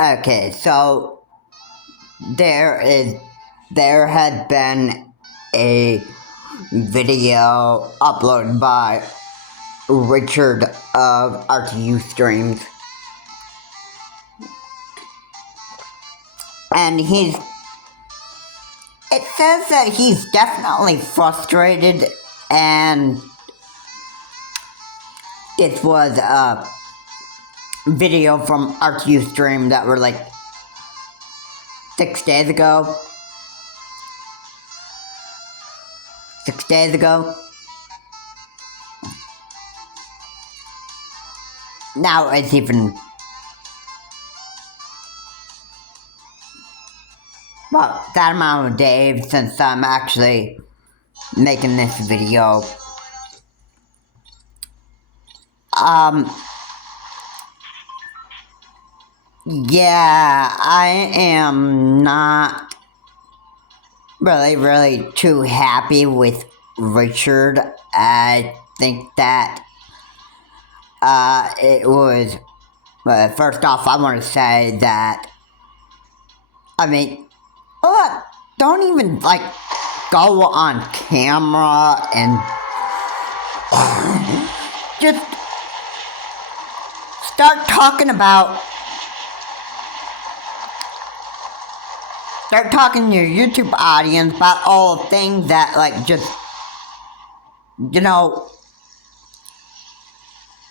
Okay, so there is there had been a video uploaded by Richard of RTU Streams, and it says that he's definitely frustrated, and this was a video from RTU Stream that were like 6 days ago. 6 days ago. Now it's even, well, that amount of days since I'm actually making this video. Yeah, I am not really too happy with Richard. I think that it was, first off, I want to say that, don't even, go on camera and just start talking to your YouTube audience about all the things that,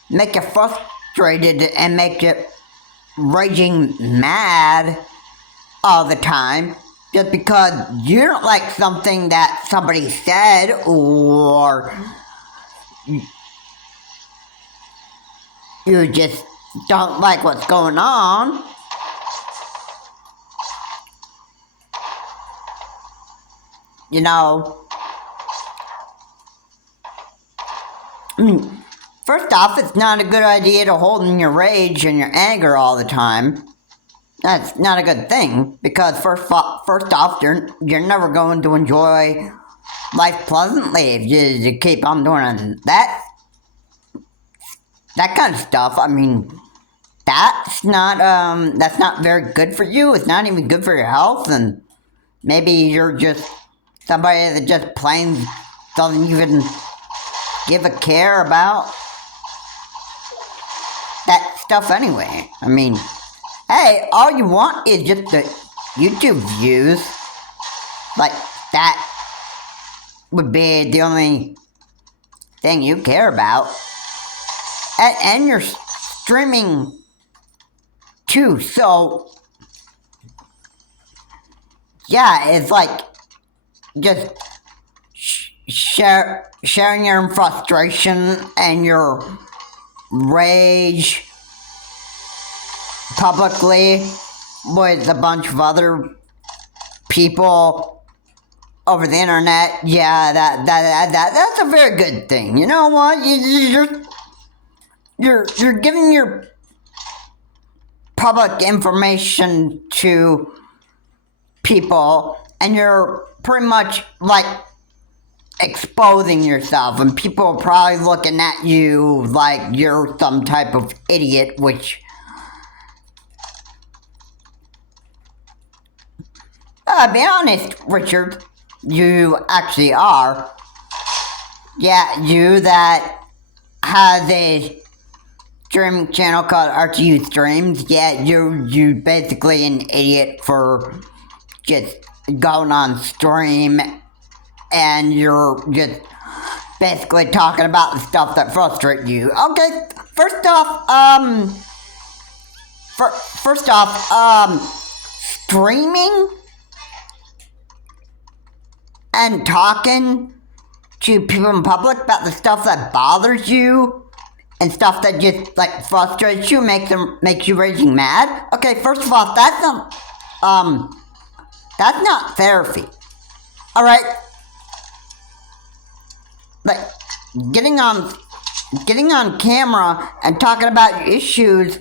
make you frustrated and make you raging mad all the time just because you don't like something that somebody said, or you just don't like what's going on. First off, it's not a good idea to hold in your rage and your anger all the time. That's not a good thing, because first off, you're never going to enjoy life pleasantly if you keep on doing that kind of stuff. That's not very good for you. It's not even good for your health, and maybe you're just somebody that just plain doesn't even give a care about that stuff anyway. Hey, all you want is just the YouTube views. That would be the only thing you care about. And you're streaming too, so yeah, it's just sharing your frustration and your rage publicly with a bunch of other people over the internet. Yeah, that's a very good thing. You know what? You're giving your public information to people, and you're pretty much exposing yourself, and people are probably looking at you like you're some type of idiot, which I'll be honest, Richard, you actually are. Yeah, you that has a streaming channel called RTU Streams. Yeah, you're basically an idiot for just going on stream, and you're just basically talking about the stuff that frustrates you. Okay, first off, streaming and talking to people in public about the stuff that bothers you and stuff that just frustrates you, makes you raging mad. Okay, first of all, that's not therapy. All right, getting on camera and talking about your issues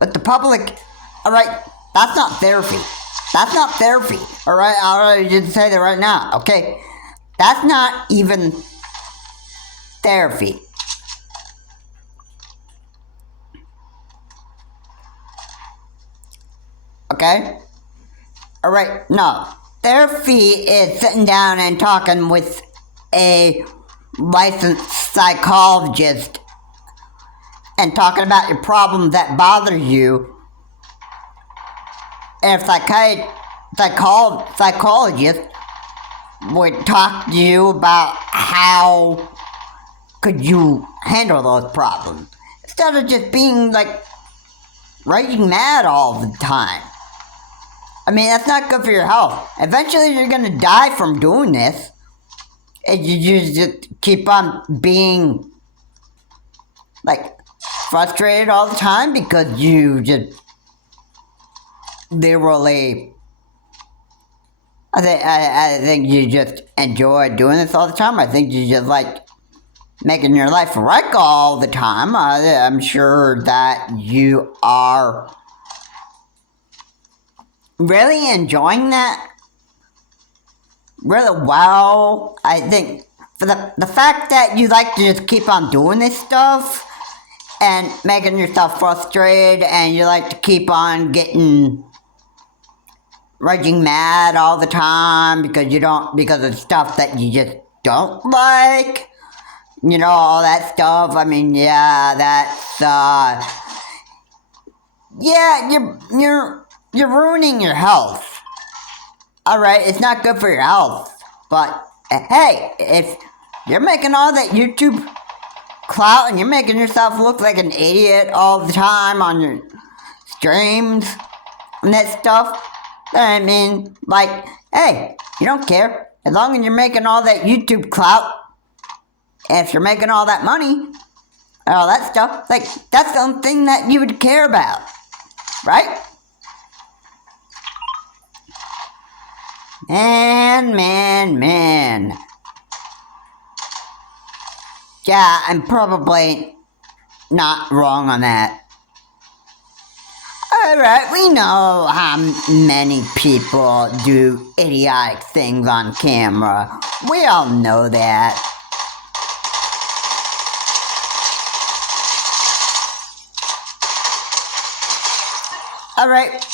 with the public. All right, that's not therapy. That's not therapy. All right, I'll already just say that right now. Okay, that's not even therapy. okay? Alright, no. Therapy is sitting down and talking with a licensed psychologist and talking about your problems that bother you. And if psychologist would talk to you about how could you handle those problems instead of just being like raging mad all the time. I mean, that's not good for your health. Eventually you're gonna die from doing this and you just keep on being like frustrated all the time because you just literally I think you just enjoy doing this all the time. I think you just like making your life a wreck all the time. I'm sure that you are really enjoying that really well. I think for the fact that you like to just keep on doing this stuff and making yourself frustrated and you like to keep on getting raging mad all the time because of stuff that you just don't like, all that stuff. I mean, yeah, that's you're ruining your health. All right, it's not good for your health, but hey, if you're making all that YouTube clout and you're making yourself look like an idiot all the time on your streams and that stuff, I mean, like, hey, you don't care. As long as you're making all that YouTube clout, and if you're making all that money, and all that stuff, like, that's something that you would care about, right? Man. Yeah, I'm probably not wrong on that. Alright, we know how many people do idiotic things on camera. We all know that. Alright,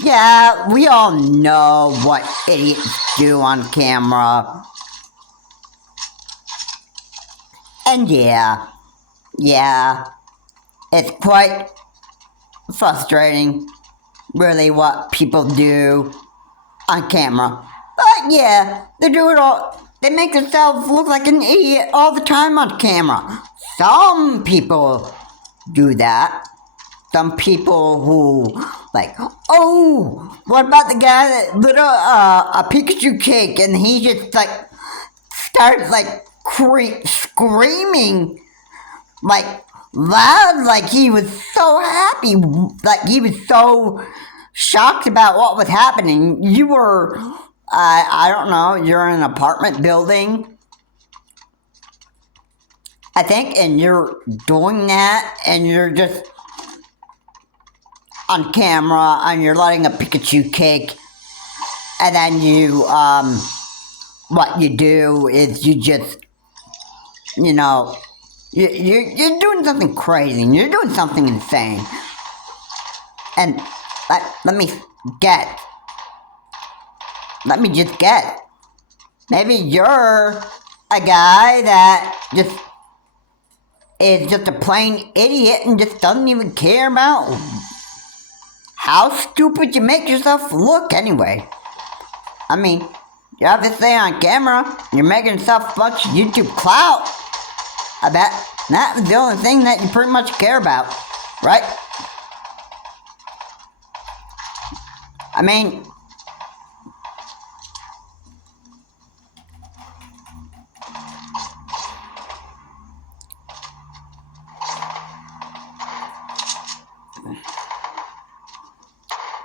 yeah, we all know what idiots do on camera. And yeah, it's quite frustrating, really, what people do on camera. But yeah, they do it all. They make themselves look like an idiot all the time on camera. Some people do that. Some people who, like, oh, what about the guy that lit a Pikachu cake and he just, like, started, like, screaming, like, loud, like he was so happy, like he was so shocked about what was happening. You were, I don't know, you're in an apartment building, I think, and you're doing that, and you're just on camera, and you're lighting a Pikachu cake, and then you, what you do is you just, you're doing something crazy, you're doing something insane. And let me just get, maybe you're a guy that just is just a plain idiot and just doesn't even care about how stupid you make yourself look anyway. I mean, you're obviously on camera, you're making yourself a bunch of YouTube clout. I bet that was the only thing that you pretty much care about, right? I mean,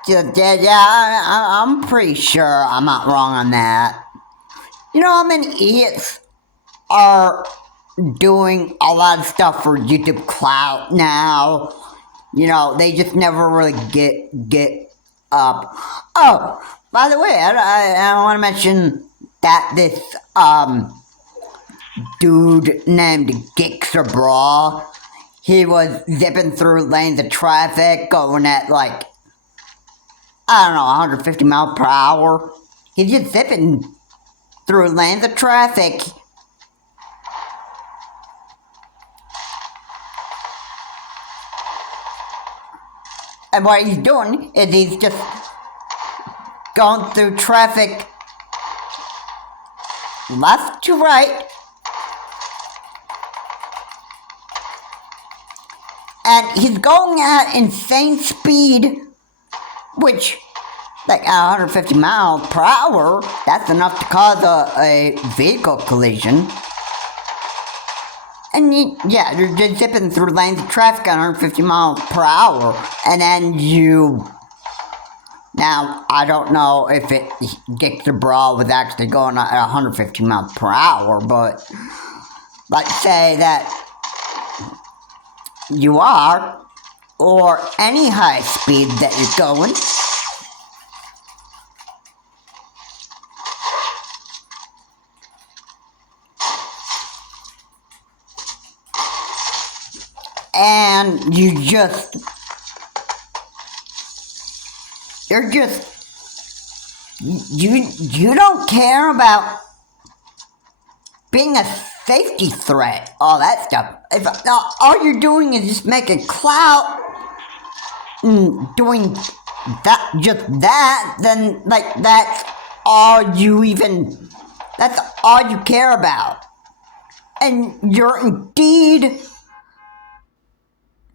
yeah, I'm pretty sure I'm not wrong on that. You know how many idiots are doing a lot of stuff for YouTube clout now? They just never really get up. Oh, by the way, I want to mention that this dude named Gixer Brawl, he was zipping through lanes of traffic, going at like I don't know, 150 miles per hour. He's just zipping through lanes of traffic. And what he's doing is he's just going through traffic left to right. And he's going at insane speed, which, like at 150 miles per hour, that's enough to cause a vehicle collision. And yeah, you're just zipping through lanes of traffic at 150 miles per hour, and then now, I don't know if Dick Brawl was actually going at 150 miles per hour, but let's say that you are, or any high speed that you're going. And you don't care about being a safety threat, all that stuff. If all you're doing is just making clout, doing that, then like that's all you care about. And you're indeed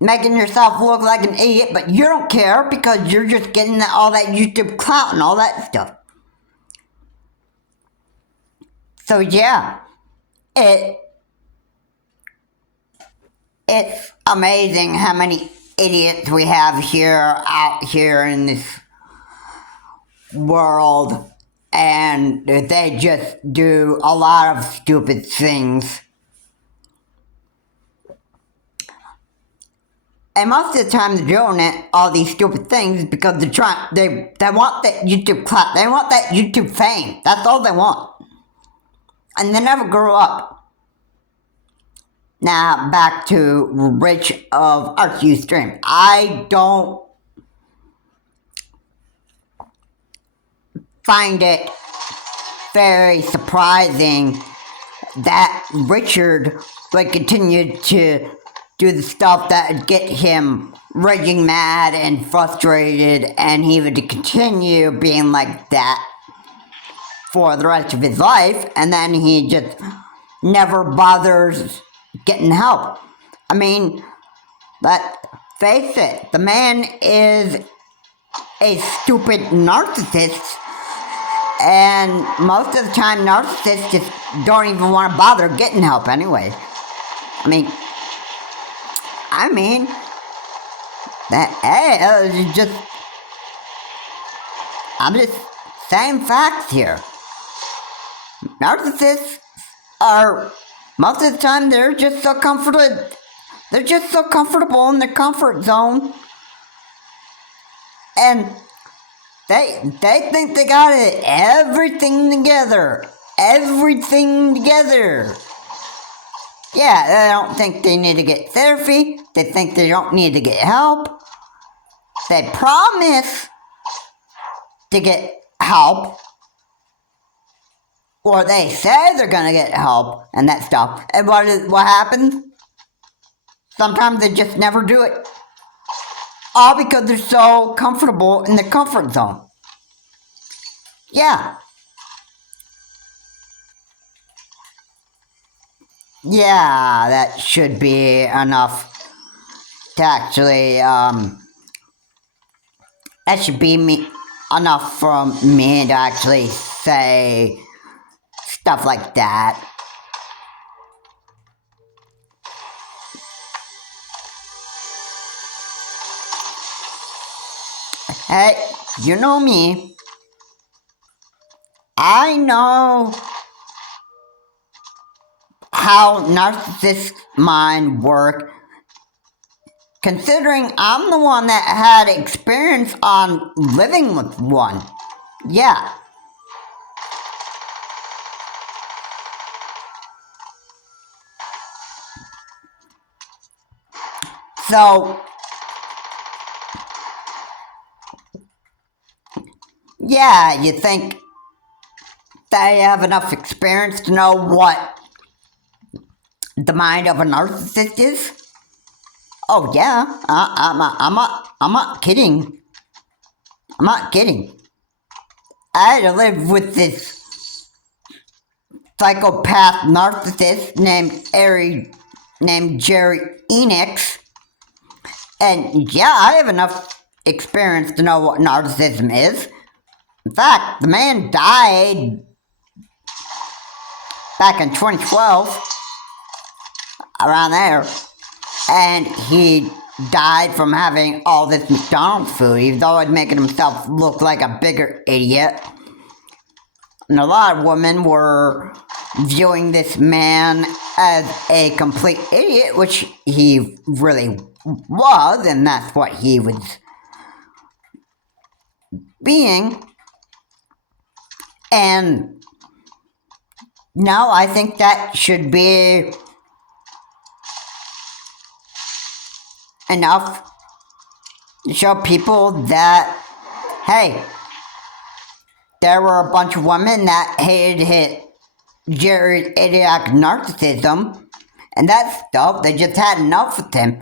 making yourself look like an idiot, but you don't care because you're just getting all that YouTube clout and all that stuff. So yeah, it's amazing how many idiots we have out here in this world, and they just do a lot of stupid things. And most of the time they're doing all these stupid things because they want that YouTube clout, they want that YouTube fame. That's all they want. And they never grow up. Now, back to Rich of ArcUStream. I don't find it very surprising that Richard would continue to do the stuff that would get him raging mad and frustrated, and he would continue being like that for the rest of his life, and then he just never bothers getting help. I mean, let's face it, the man is a stupid narcissist, and most of the time narcissists just don't even want to bother getting help anyway. I mean, I'm just saying facts here. Narcissists are, most of the time, they're just so comfortable in their comfort zone. And they think they got everything together. Yeah, they don't think they need to get therapy. They think they don't need to get help. They promise to get help. Or they say they're gonna get help and that stuff. And what happens? Sometimes they just never do it. All because they're so comfortable in their comfort zone. Yeah. Yeah, that should be enough to actually, that should be enough for me to actually say stuff like that. Hey, you know me. I know how narcissist mind work, considering I'm the one that had experience on living with one. Yeah. So Yeah, you think they have enough experience to know what the mind of a narcissist is? Oh yeah, I'm not kidding. I'm not kidding. I had to live with this psychopath narcissist named Jerry Enix, and yeah, I have enough experience to know what narcissism is. In fact, the man died back in 2012, around there, and he died from having all this McDonald's food. He was always making himself look like a bigger idiot. And a lot of women were viewing this man as a complete idiot, which he really was, and that's what he was being. And now I think that should be enough to show people that, hey, there were a bunch of women that hated Jerry's idiotic narcissism, and that stuff, they just had enough with him.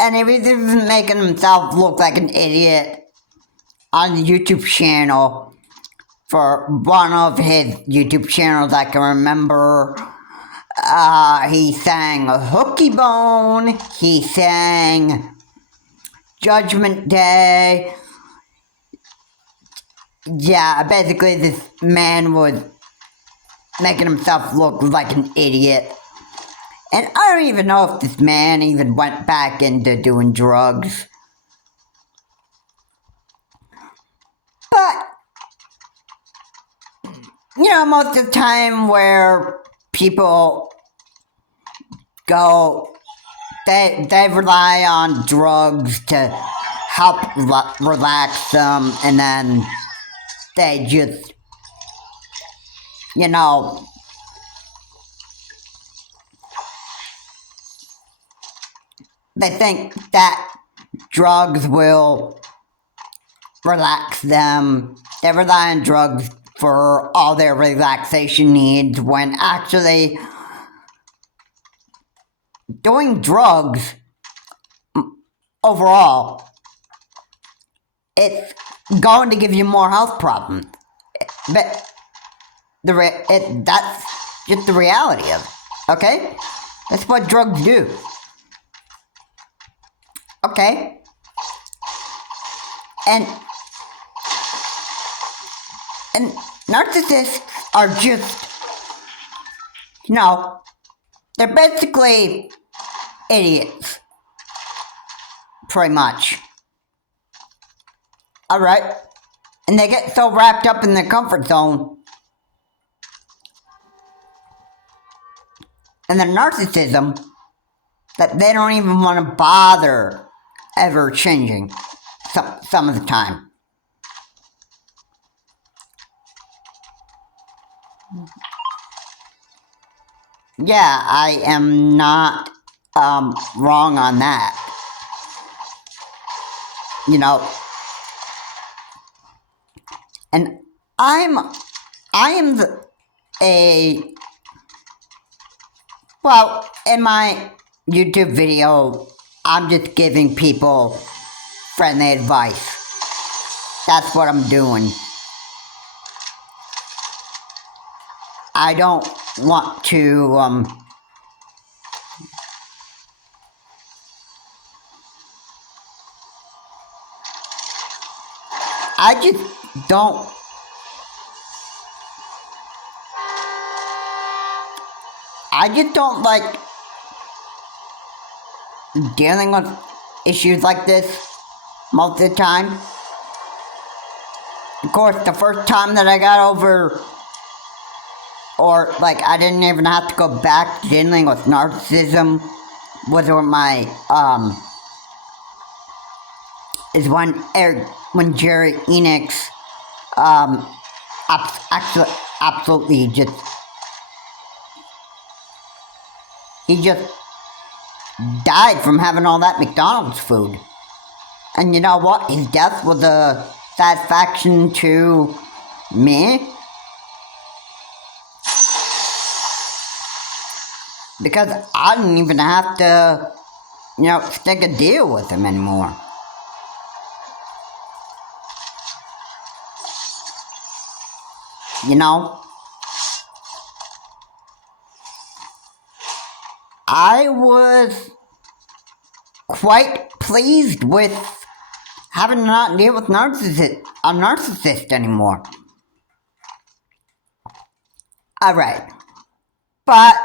And he was even making himself look like an idiot on the YouTube channel. For one of his YouTube channels, I can remember, he sang Hooky Bone, he sang Judgment Day. Yeah, basically this man was making himself look like an idiot. And I don't even know if this man even went back into doing drugs. But, you know, most of the time where people go, they rely on drugs to help relax them, and then they just, you know, they think that drugs will relax them. They rely on drugs for all their relaxation needs, when actually doing drugs overall, it's going to give you more health problems. But that's just the reality of it, okay? That's what drugs do. Okay? And narcissists are just, you know, they're basically idiots. Pretty much. Alright? And they get so wrapped up in their comfort zone and their narcissism that they don't even want to bother ever changing some of the time. Yeah, I am not wrong on that. You know, and I am well, in my YouTube video, I'm just giving people friendly advice. That's what I'm doing. I don't want to, I just don't, like dealing with issues like this most of the time. Of course, the first time that I got over, or like I didn't even have to go back to dealing with narcissism, was when when Jerry Enix absolutely just, he just died from having all that McDonald's food. And you know what? His death was a satisfaction to me. Because I didn't even have to, stick a deal with him anymore. I was quite pleased with having to not deal with a narcissist anymore. Alright. But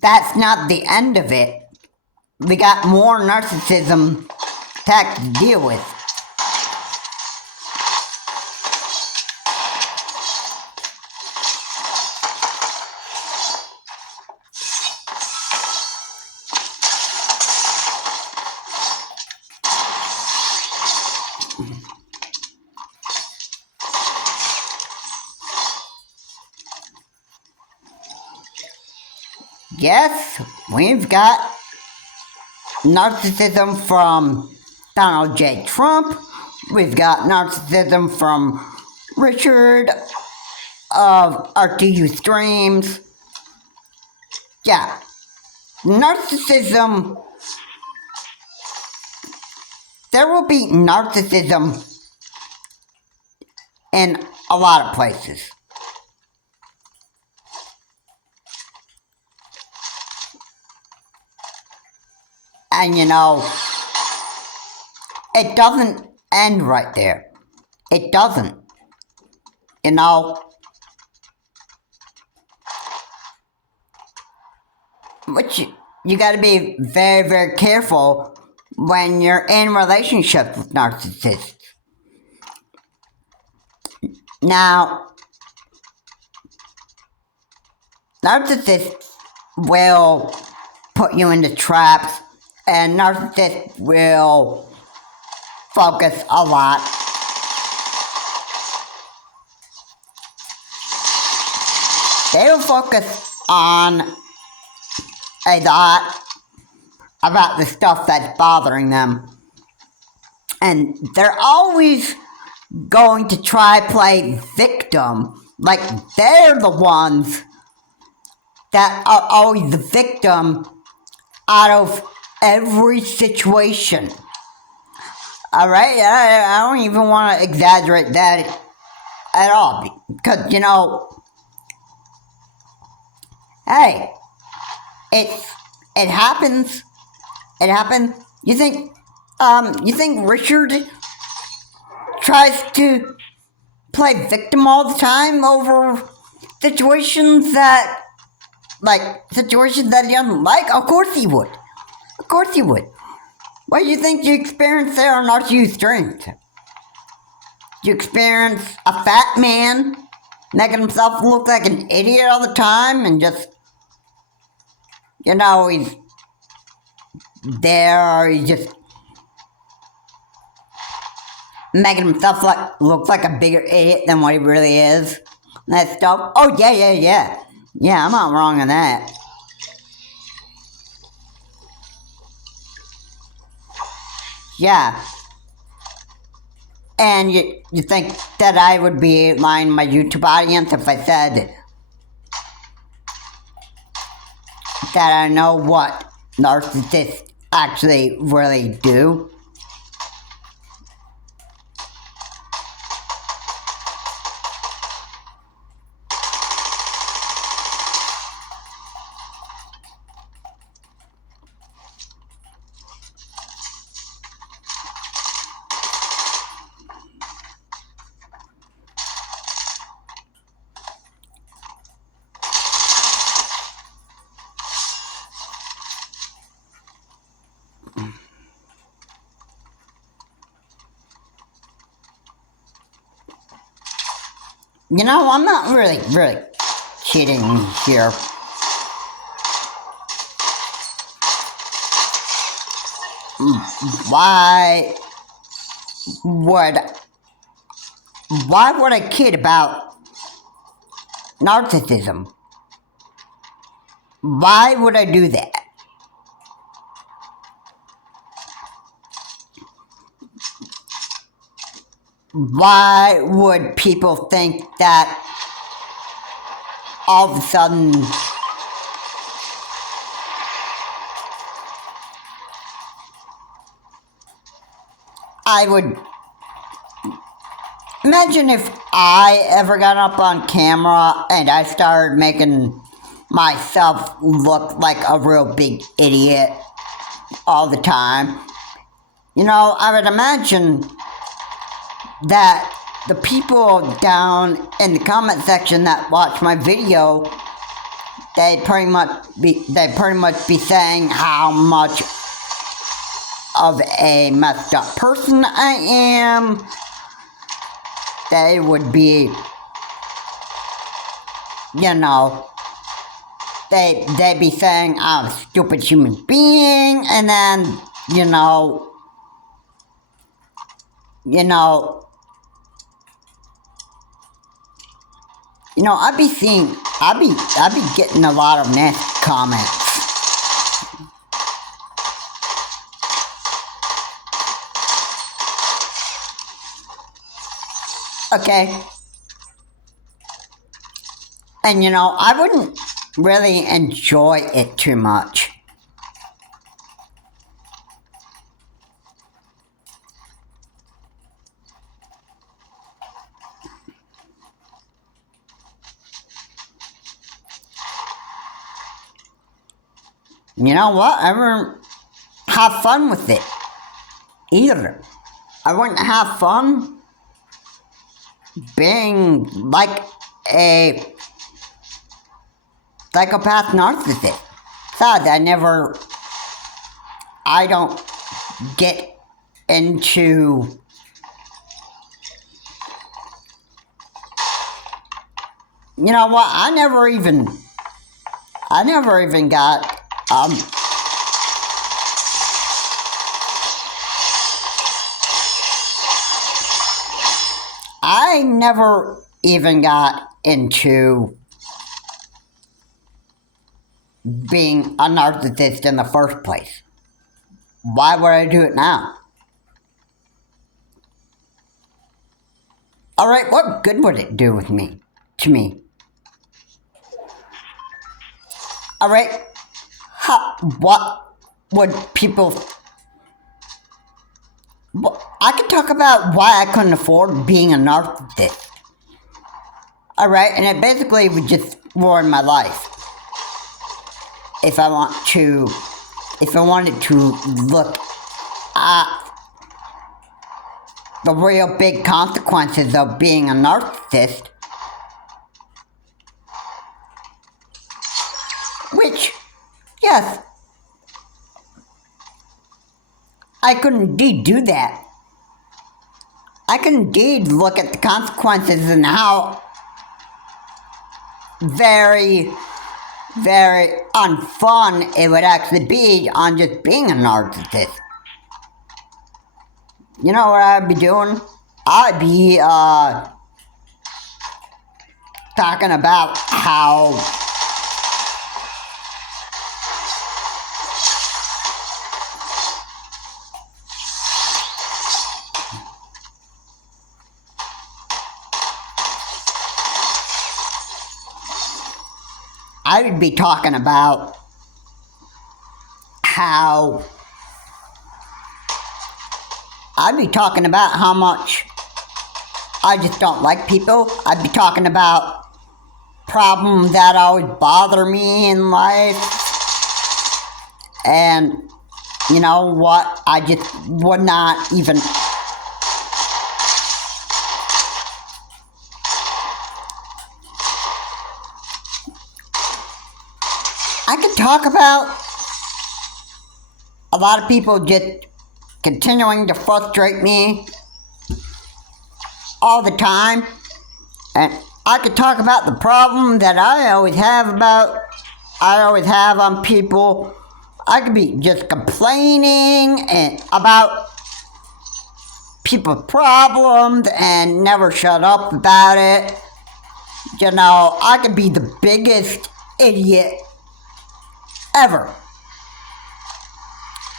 that's not the end of it. We got more narcissism to have to deal with. Yes, we've got narcissism from Donald J. Trump. We've got narcissism from Richard of RTU Streams. Yeah, narcissism. There will be narcissism in a lot of places. And it doesn't end right there. It doesn't. Which you gotta be very, very careful when you're in relationships with narcissists. Now, narcissists will put you into traps, and narcissists will focus a lot they will focus on a lot about the stuff that's bothering them, and they're always going to try play victim, like they're the ones that are always the victim out of every situation. Alright, I don't even want to exaggerate that at all, because hey, it happens. It happens. You think Richard tries to play victim all the time over situations that he doesn't like? Of course he would. Of course he would. What do you think you experience there on RTU Streams? You experience a fat man making himself look like an idiot all the time and just, he's there, he's just making himself look like a bigger idiot than what he really is. That stuff. Oh, yeah. Yeah, I'm not wrong on that. Yeah. And you think that I would be lying to my YouTube audience if I said that I know what narcissists actually really do? I'm not really kidding here. Why would I kid about narcissism? Why would I do that? why would people think that all of a sudden I would imagine if I ever got up on camera and I started making myself look like a real big idiot all the time. I would imagine that the people down in the comment section that watch my video, they pretty much be saying how much of a messed up person I am. They would be, they'd be saying I'm a stupid human being, and then, I'd be getting a lot of nasty comments. Okay. And I wouldn't really enjoy it too much. You know what? I wouldn't have fun with it either. I wouldn't have fun being like a psychopath narcissist. Besides, I don't get into I never even got I never even got into being a narcissist in the first place. Why would I do it now? Alright, what good would it do to me? Alright, what would people... I could talk about why I couldn't afford being a narcissist. Alright, and it basically would just ruin my life. If I wanted to look at the real big consequences of being a narcissist, which, yes, I could indeed do that. I could indeed look at the consequences and how very, very unfun it would actually be on just being a narcissist. You know what I'd be doing? I'd be talking about how I would be talking about how much I just don't like people. I'd be talking about problems that always bother me in life. And you know what? I just would not even... I could talk about a lot of people just continuing to frustrate me all the time. And I could talk about the problem that I always have on people. I could be just complaining about people's problems and never shut up about it. I could be the biggest idiot ever.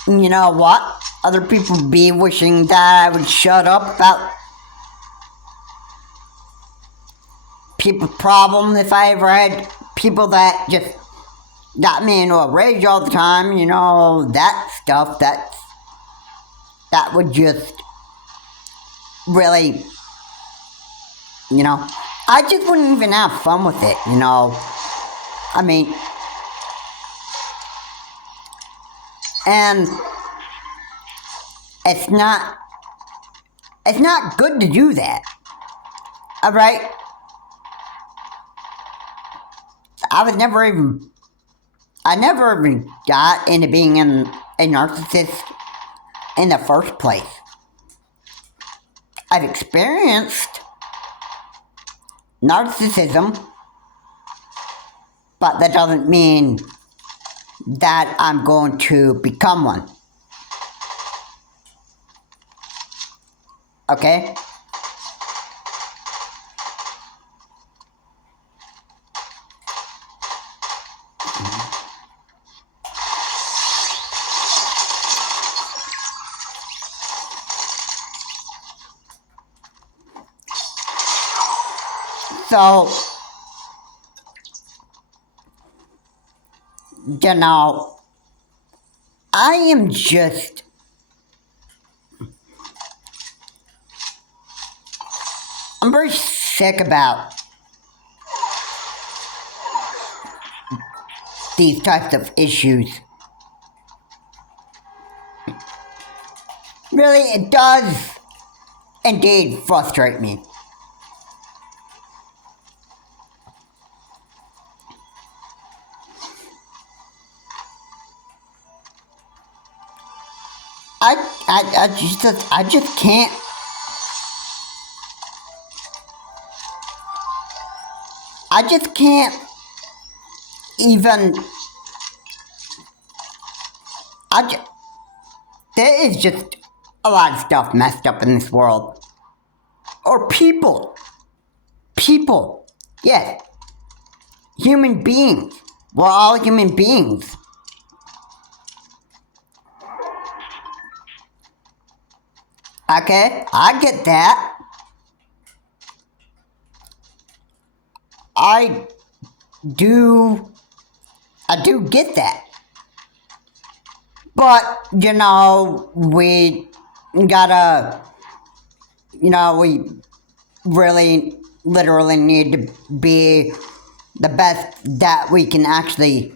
You know what? Other people be wishing that I would shut up about people's problem if I ever had people that just got me into a rage all the time, you know, that stuff, that would just really, you know, I just wouldn't even have fun with it, you know. I mean, and it's not good to do that. Alright? I never even got into being a narcissist in the first place. I've experienced narcissism, but that doesn't mean that I'm going to become one. Okay? So, you know, I am just, I'm very sick about these types of issues. Really, it does indeed frustrate me. I just can't. I just can't even. There is just a lot of stuff messed up in this world. Or people. People. Yes. Human beings. We're all human beings. Okay, I get that. I do get that. But, you know, we gotta, you know, we really, literally need to be the best that we can actually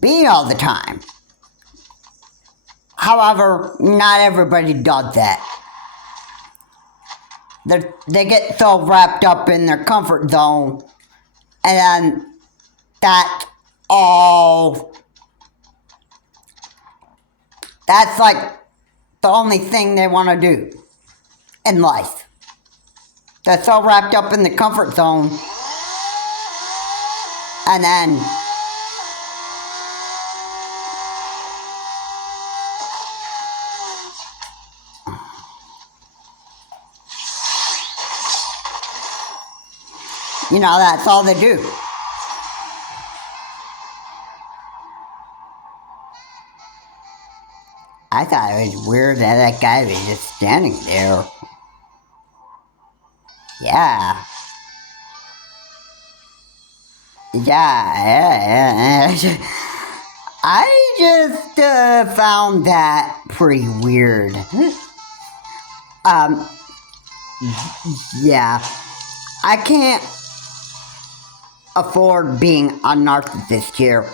be all the time. However, not everybody does that. They get so wrapped up in their comfort zone, and that's like the only thing they want to do in life. They're so wrapped up in the comfort zone, and then you know, that's all they do. I thought it was weird that guy was just standing there. Yeah. I just found that pretty weird. Yeah. I can't afford being a narcissist here.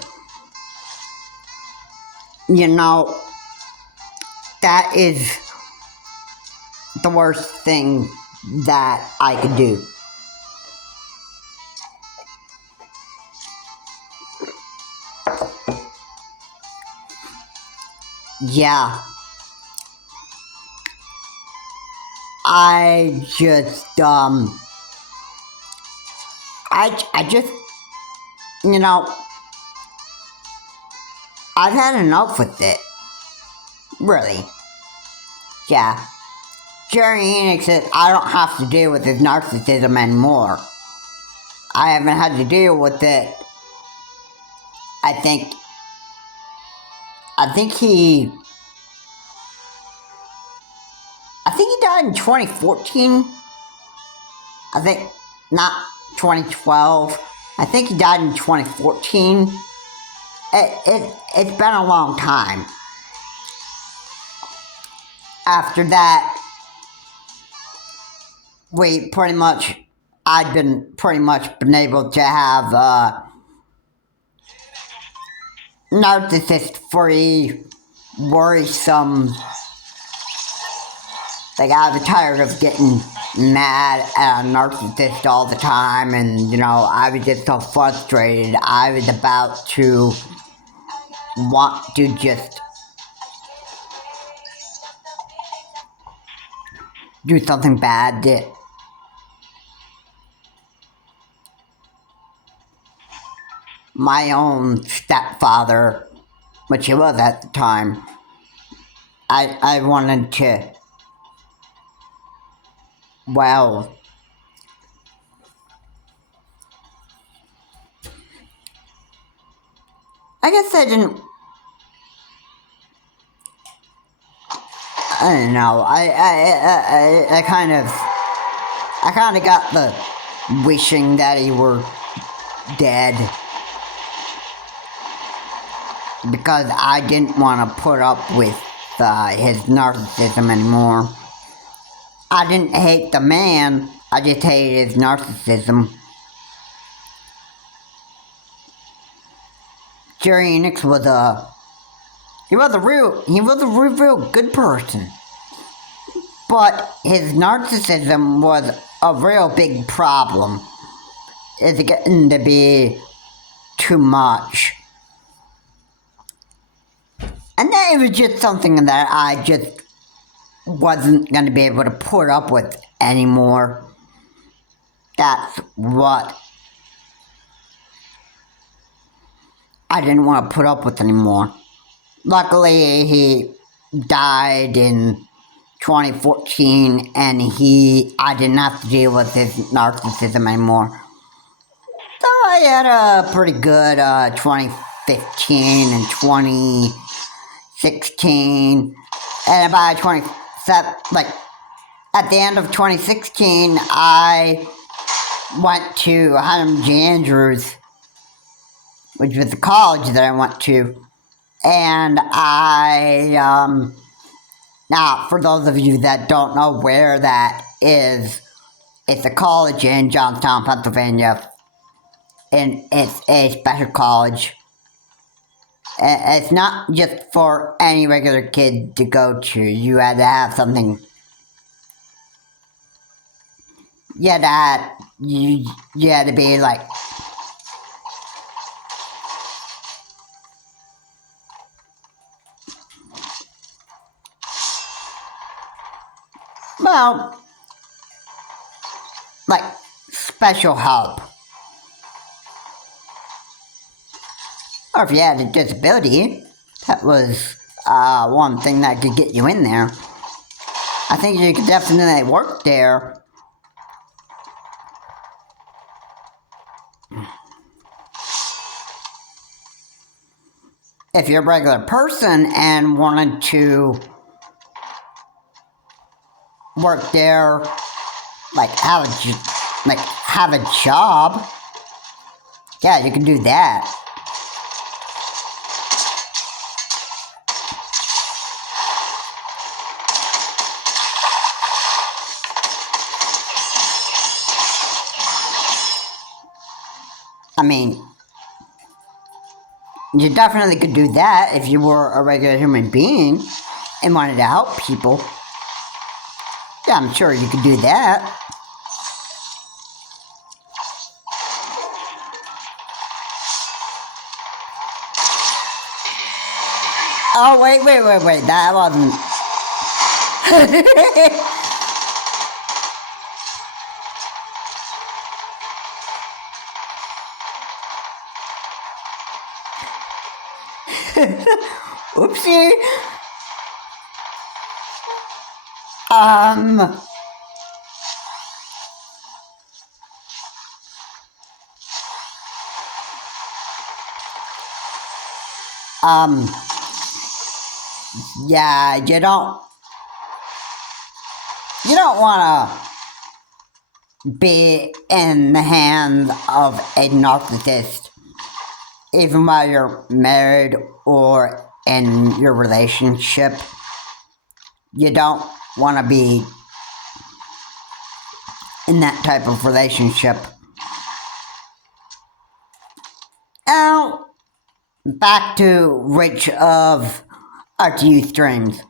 You know, that is the worst thing that I could do. Yeah. I just, I just, you know, I've had enough with it. Really. Yeah. Jerry Enix says I don't have to deal with his narcissism anymore. I haven't had to deal with it. I think he died in 2014. I think, not 2012. I think he died in 2014. It's been a long time. After that, I'd been pretty much been able to have narcissist-free, worrisome. Like, I was tired of getting mad at a narcissist all the time, and I was just so frustrated. I was about to want to just do something bad that my own stepfather, which he was at the time, I wanted to, well, I guess I don't know. I kind of got the wishing that he were dead, because I didn't want to put up with his narcissism anymore. I didn't hate the man, I just hated his narcissism. Jerry Enix was a real good person. But his narcissism was a real big problem. It's getting to be too much. And then it was just something that I just wasn't going to be able to put up with anymore. That's what I didn't want to put up with anymore. Luckily, he died in 2014, and I didn't have to deal with his narcissism anymore. So I had a pretty good 2015 and 2016, and by 27, at the end of 2016, I went to Hiram G. Andrews, which was the college that I went to, and now, for those of you that don't know where that is, it's a college in Johnstown, Pennsylvania, and it's a special college. It's not just for any regular kid to go to. You had to have something. You had to be like, well, like special help. Or if you had a disability, that was one thing that could get you in there. I think you could definitely work there. If you're a regular person and wanted to work there, have a job, yeah, you can do that. I mean, you definitely could do that if you were a regular human being and wanted to help people. Yeah, I'm sure you could do that. Oh, wait, that wasn't... Oopsie. Yeah, you don't wanna be in the hands of a narcissist, even while you're married or in your relationship. You don't want to be in that type of relationship. Now, back to Rich of RTU Streams.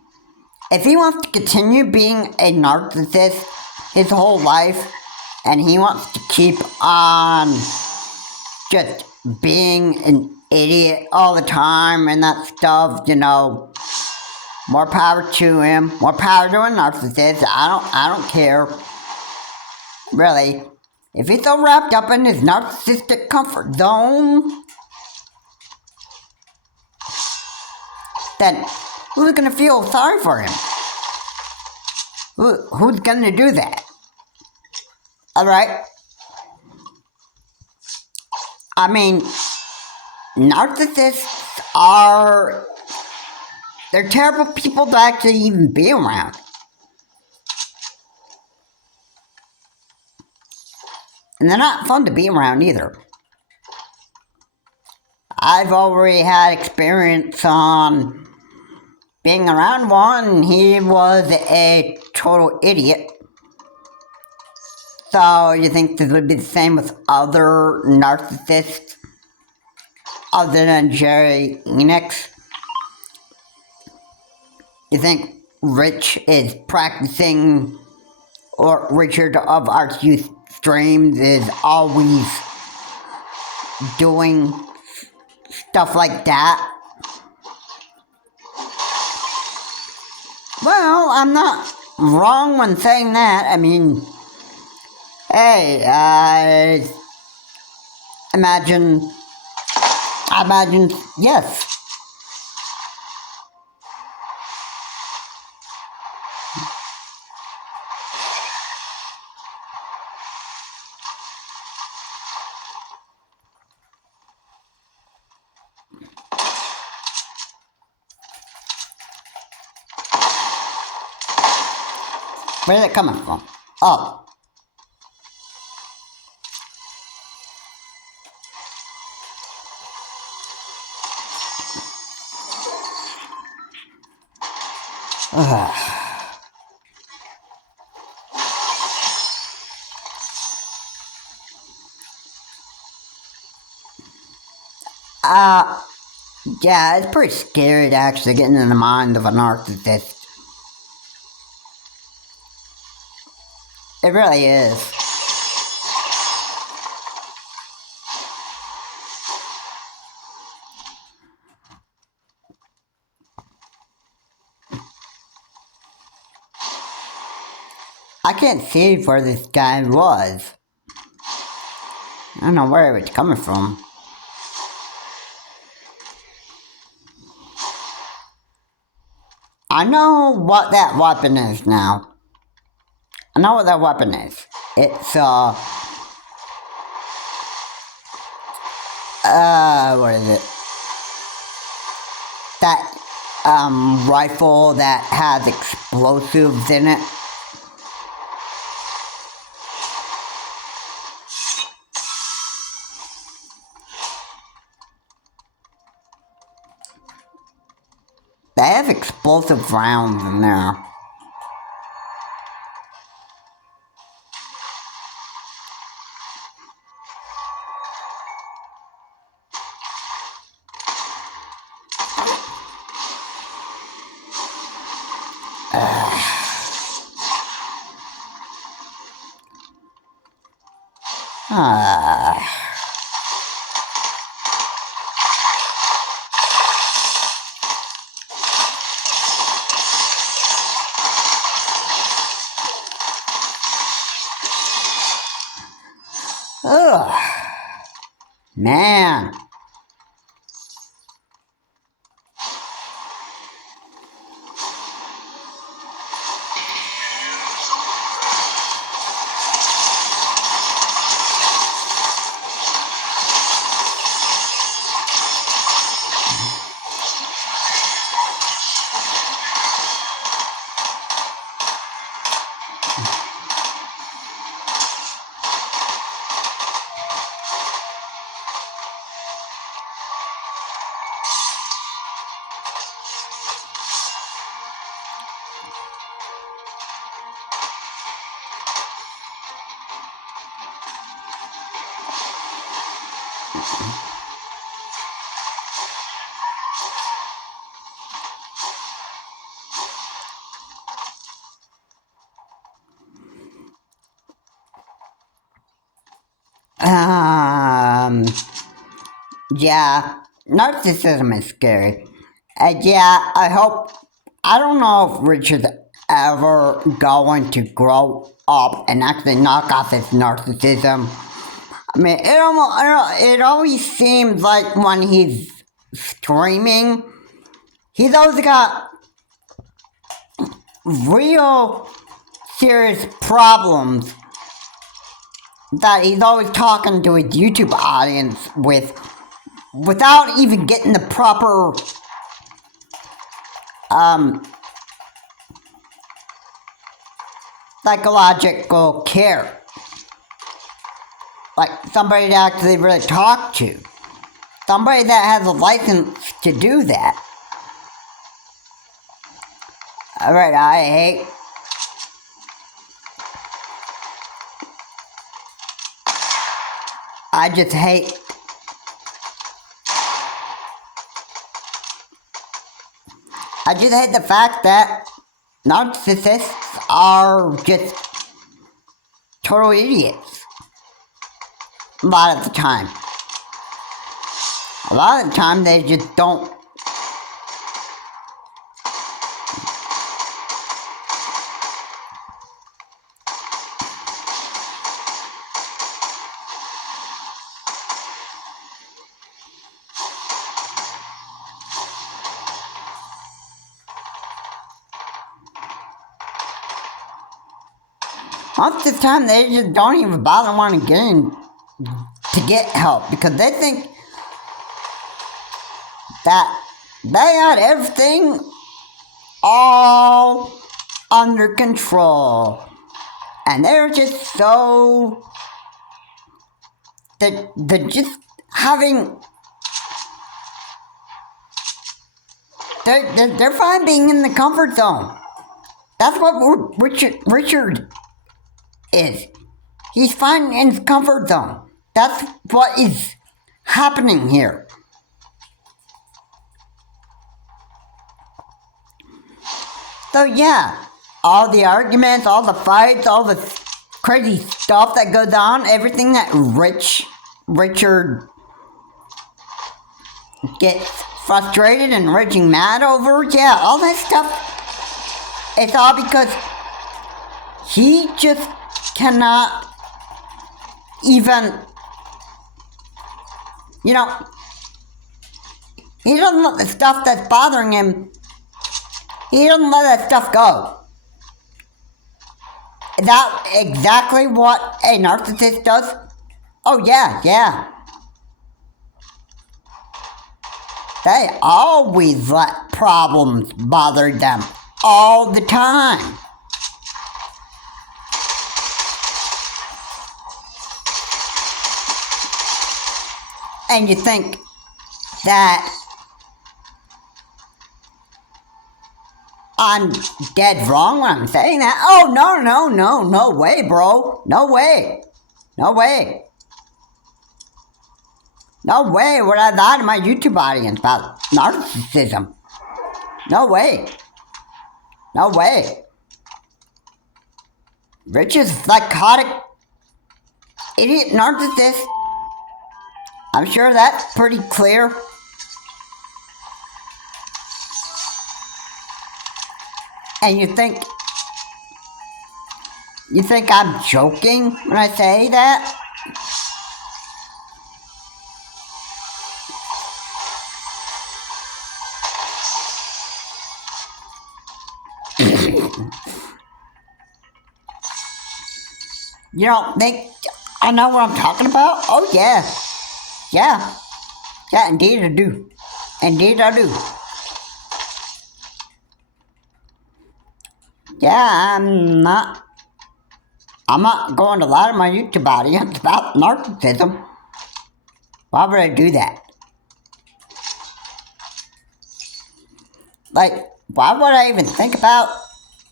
If he wants to continue being a narcissist his whole life, and he wants to keep on just being an idiot all the time and that stuff, more power to him. More power to a narcissist. I don't care. Really. If he's so wrapped up in his narcissistic comfort zone, then who's gonna feel sorry for him? Who's gonna do that? Alright? I mean, narcissists they're terrible people to actually even be around. And they're not fun to be around either. I've already had experience on being around one. He was a total idiot. So you think this would be the same with other narcissists other than Jerry Enix? You think Rich is practicing, or Richard of RTU Streams is always doing stuff like that? Well, I'm not wrong when saying that. I mean, hey, imagine, yes. Where's it coming from? Oh. Yeah, it's pretty scary to actually get into the mind of a narcissist. It really is. I can't see where this guy was. I don't know where he was coming from. I know what that weapon is now. I know what that weapon is. It's, what is it? That, rifle that has explosives in it. They have explosive rounds in there. Ugh. Man. Yeah, narcissism is scary. Yeah, I don't know if Richard's ever going to grow up and actually knock off his narcissism. I mean, it always seems like when he's streaming, he's always got real serious problems that he's always talking to his YouTube audience without even getting the proper psychological care. Like somebody to actually really talk to. Somebody that has a license to do that. Alright, I just hate the fact that narcissists are just total idiots. A lot of the time. A lot of the time they just don't. Most of the time they just don't even bother wanting to get help because they think that they got everything all under control. And they're just so... They're just having... They're fine being in the comfort zone. That's what Richard is. He's fine in his comfort zone. That's what is happening here. So yeah, all the arguments, all the fights, all the crazy stuff that goes on, everything that Richard gets frustrated and raging mad over, yeah, all that stuff, it's all because he just cannot even, he doesn't let the stuff that's bothering him, he doesn't let that stuff go. Is that exactly what a narcissist does? Oh yeah. They always let problems bother them all the time. And you think that I'm dead wrong when I'm saying that? Oh, no way, bro. No way would I lie to my YouTube audience about narcissism. No way. Rich is a psychotic idiot narcissist. I'm sure that's pretty clear. And you think I'm joking when I say that? You don't think I know what I'm talking about? Oh yeah. Yeah, indeed I do. Yeah, I'm not going to lie to my YouTube audience about narcissism. Why would I do that? Like, why would I even think about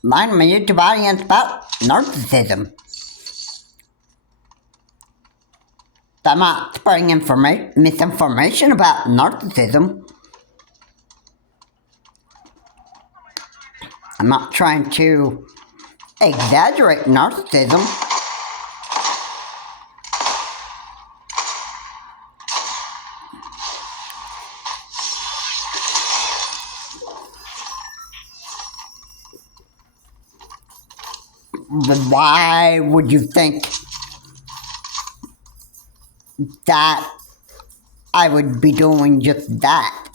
lying to my YouTube audience about narcissism? I'm not spreading misinformation about narcissism. I'm not trying to exaggerate narcissism. But why would you think that I would be doing just that?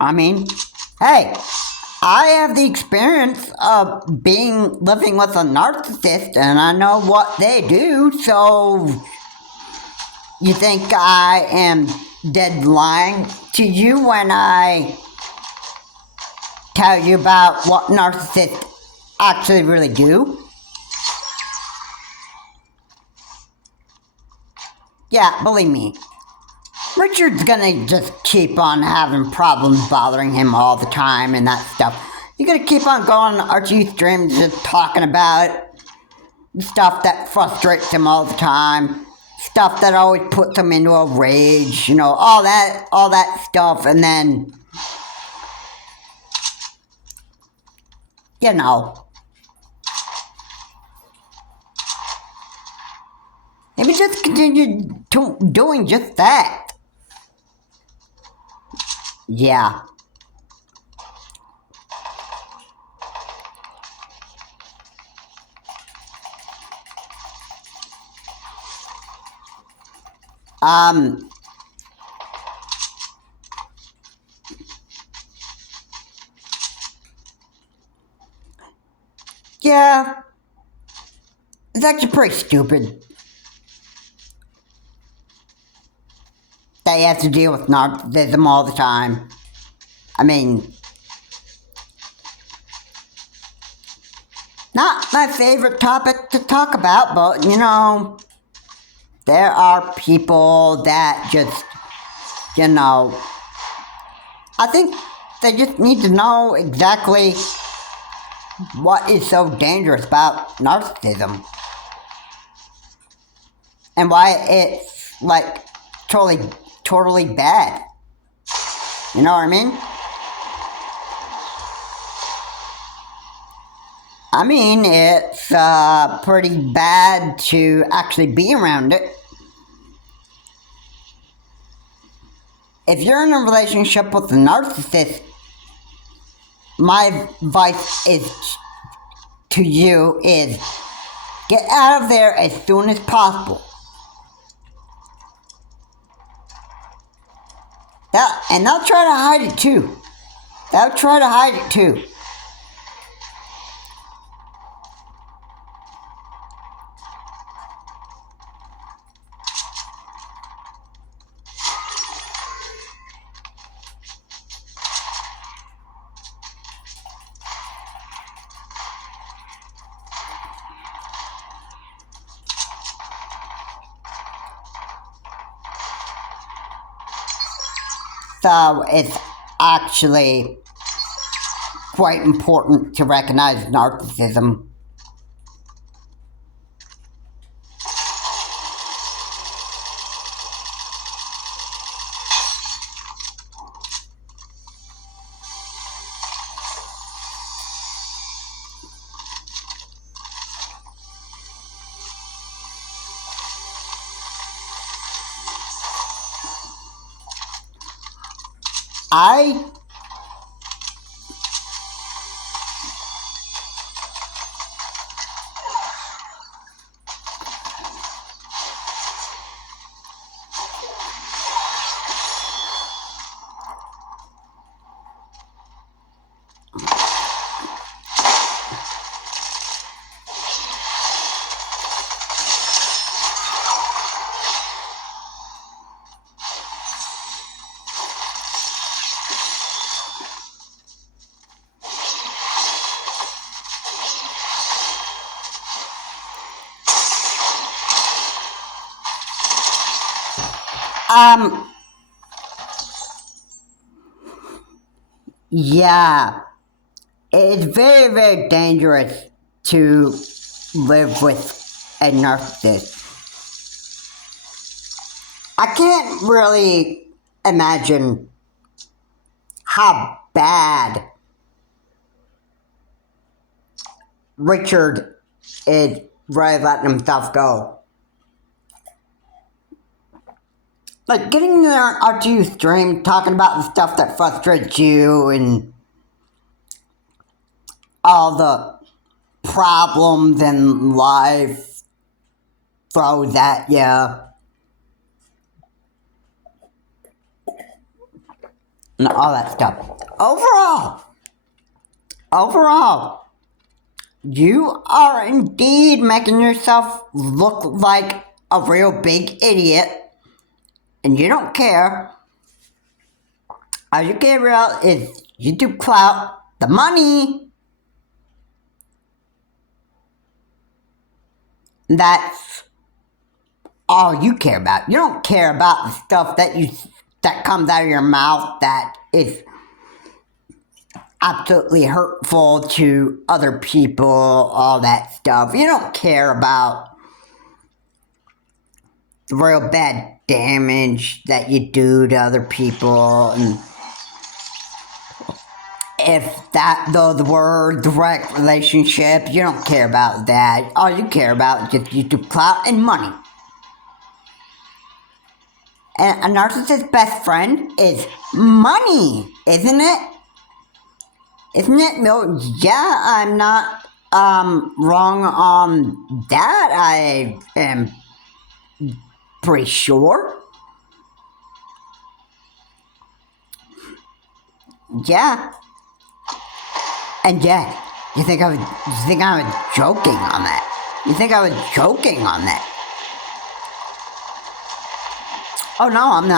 I mean, hey, I have the experience of living with a narcissist, and I know what they do, so you think I am dead lying to you when I tell you about what narcissists actually really do? Yeah, believe me, Richard's gonna just keep on having problems bothering him all the time and that stuff. You're gonna keep on going on Archie's streams just talking about stuff that frustrates him all the time, stuff that always puts him into a rage, all that stuff, and then, he would just continue doing just that. Yeah. Yeah. It's actually pretty stupid. They have to deal with narcissism all the time. I mean, not my favorite topic to talk about, but there are people that just, I think they just need to know exactly what is so dangerous about narcissism and why it's totally bad. You know what I mean? I mean, it's pretty bad to actually be around it. If you're in a relationship with a narcissist, my advice to you is get out of there as soon as possible. And they'll try to hide it too. So it's actually quite important to recognize narcissism. Yeah, it's very, very dangerous to live with a narcissist. I can't really imagine how bad Richard is really letting himself go. Like, getting there onto your stream, talking about the stuff that frustrates you and all the problems in life throws at you. And all that stuff. Overall, you are indeed making yourself look like a real big idiot, and you don't care. All you care about is YouTube clout, the money. That's all you care about. You don't care about the stuff that comes out of your mouth that is absolutely hurtful to other people, all that stuff. You don't care about the real bad damage that you do to other people, and if those were direct relationships, you don't care about that. All you care about is just YouTube clout and money. And a narcissist's best friend is money, isn't it? Isn't it? No, yeah, I'm not wrong on that. I am pretty sure. Yeah. And yeah, you think I was joking on that? You think I was joking on that? Oh no, I'm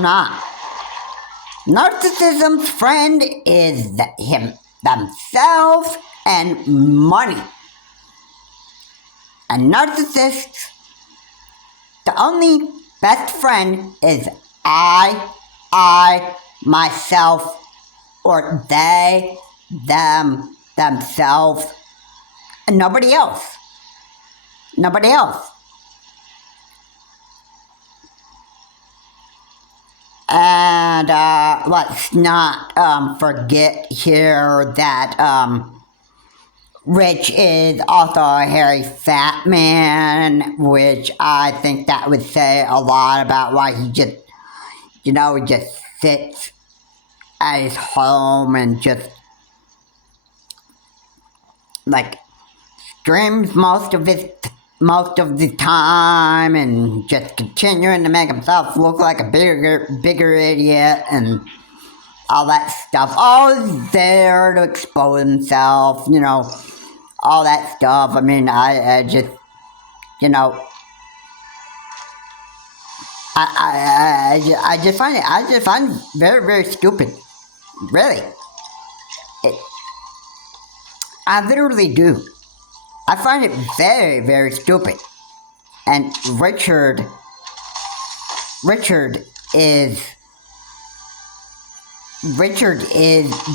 not. Narcissism's friend is themselves and money. A narcissist, the only best friend is I, myself, or they, them, themselves, and nobody else. Nobody else. And let's not forget here that Rich is also a hairy fat man, which I think that would say a lot about why he just, he just sits at his home and just, like, streams most of the time and just continuing to make himself look like a bigger idiot and all that stuff. Always there to expose himself, all that stuff. I mean, I just, I just find it very, very stupid. Really. I literally do. I find it very, very stupid. And Richard is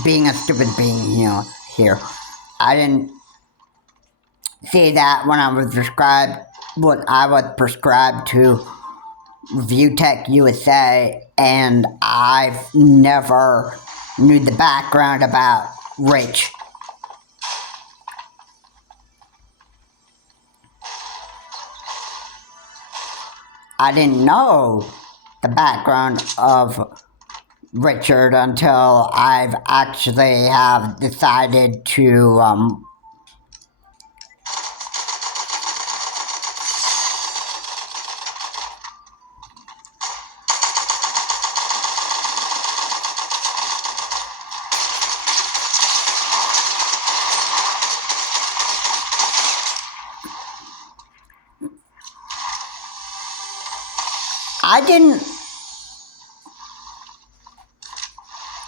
being a stupid being, here. I didn't see that when I was prescribed to Review Tech USA, and I've never knew the background about Rich. I didn't know the background of Richard until I've actually have decided to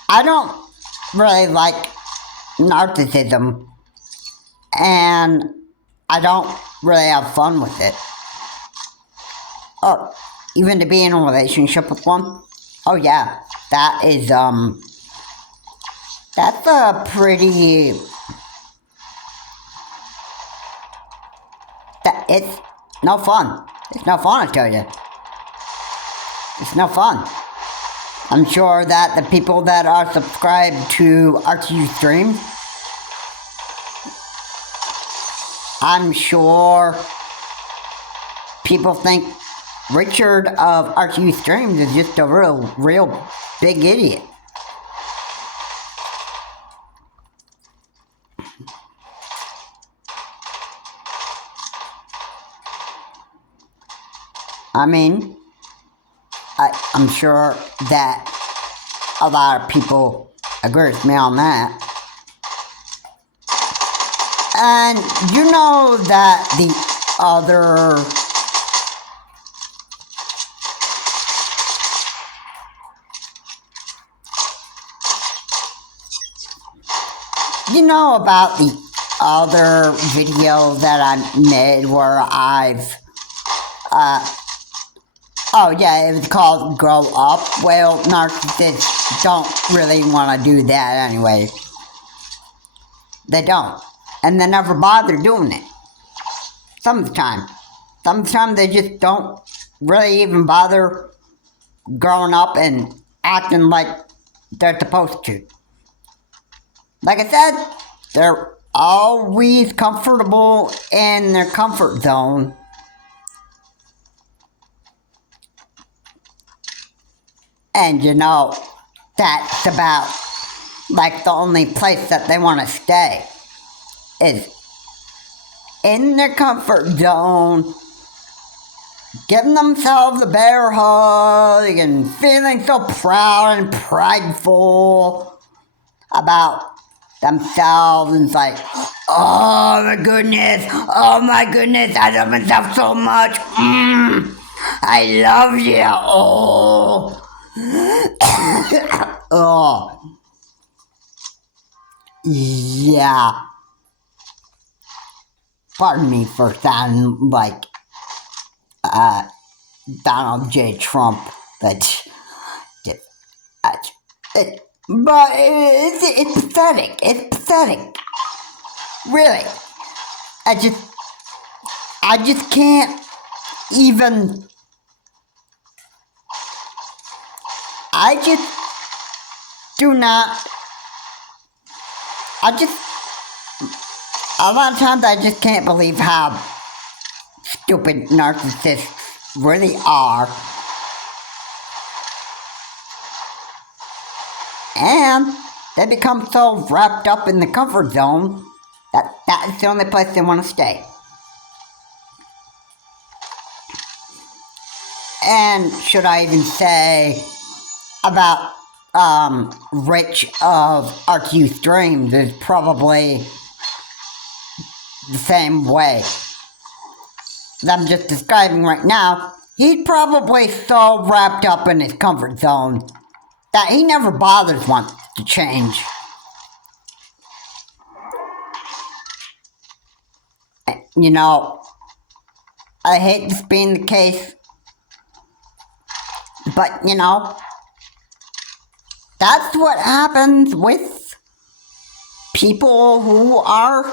I don't really like narcissism, and I don't really have fun with it. Or even to be in a relationship with one. Oh yeah, that's a pretty that it's no fun. It's no fun, I tell you. It's no fun. I'm sure that the people that are subscribed to RTU streams, I'm sure people think Richard of RTU streams is just a real big idiot. I mean, I'm sure that a lot of people agree with me on that. And you know that the other you know about the other video that I made where I've oh yeah, it was called Grow Up. Well, narcissists don't really want to do that anyway. They don't. And they never bother doing it. Some of the time. Some of the time they just don't really even bother growing up and acting like they're supposed to. Like I said, they're always comfortable in their comfort zone. And you know, that's about like the only place that they want to stay is in their comfort zone, giving themselves a bear hug and feeling so proud and prideful about themselves. And it's like, oh my goodness, I love myself so much. I love you. Oh. Oh. Yeah. Pardon me for sounding like Donald J. Trump, but it's pathetic. It's pathetic. Really. I just can't even. I just do not. A lot of times I just can't believe how stupid narcissists really are. And they become so wrapped up in the comfort zone that is the only place they want to stay. And should I even say about Rich of RTU Streams is probably the same way that I'm just describing right now. He's probably so wrapped up in his comfort zone that he never bothers once to change. You know, I hate this being the case, but you know, that's what happens with people who are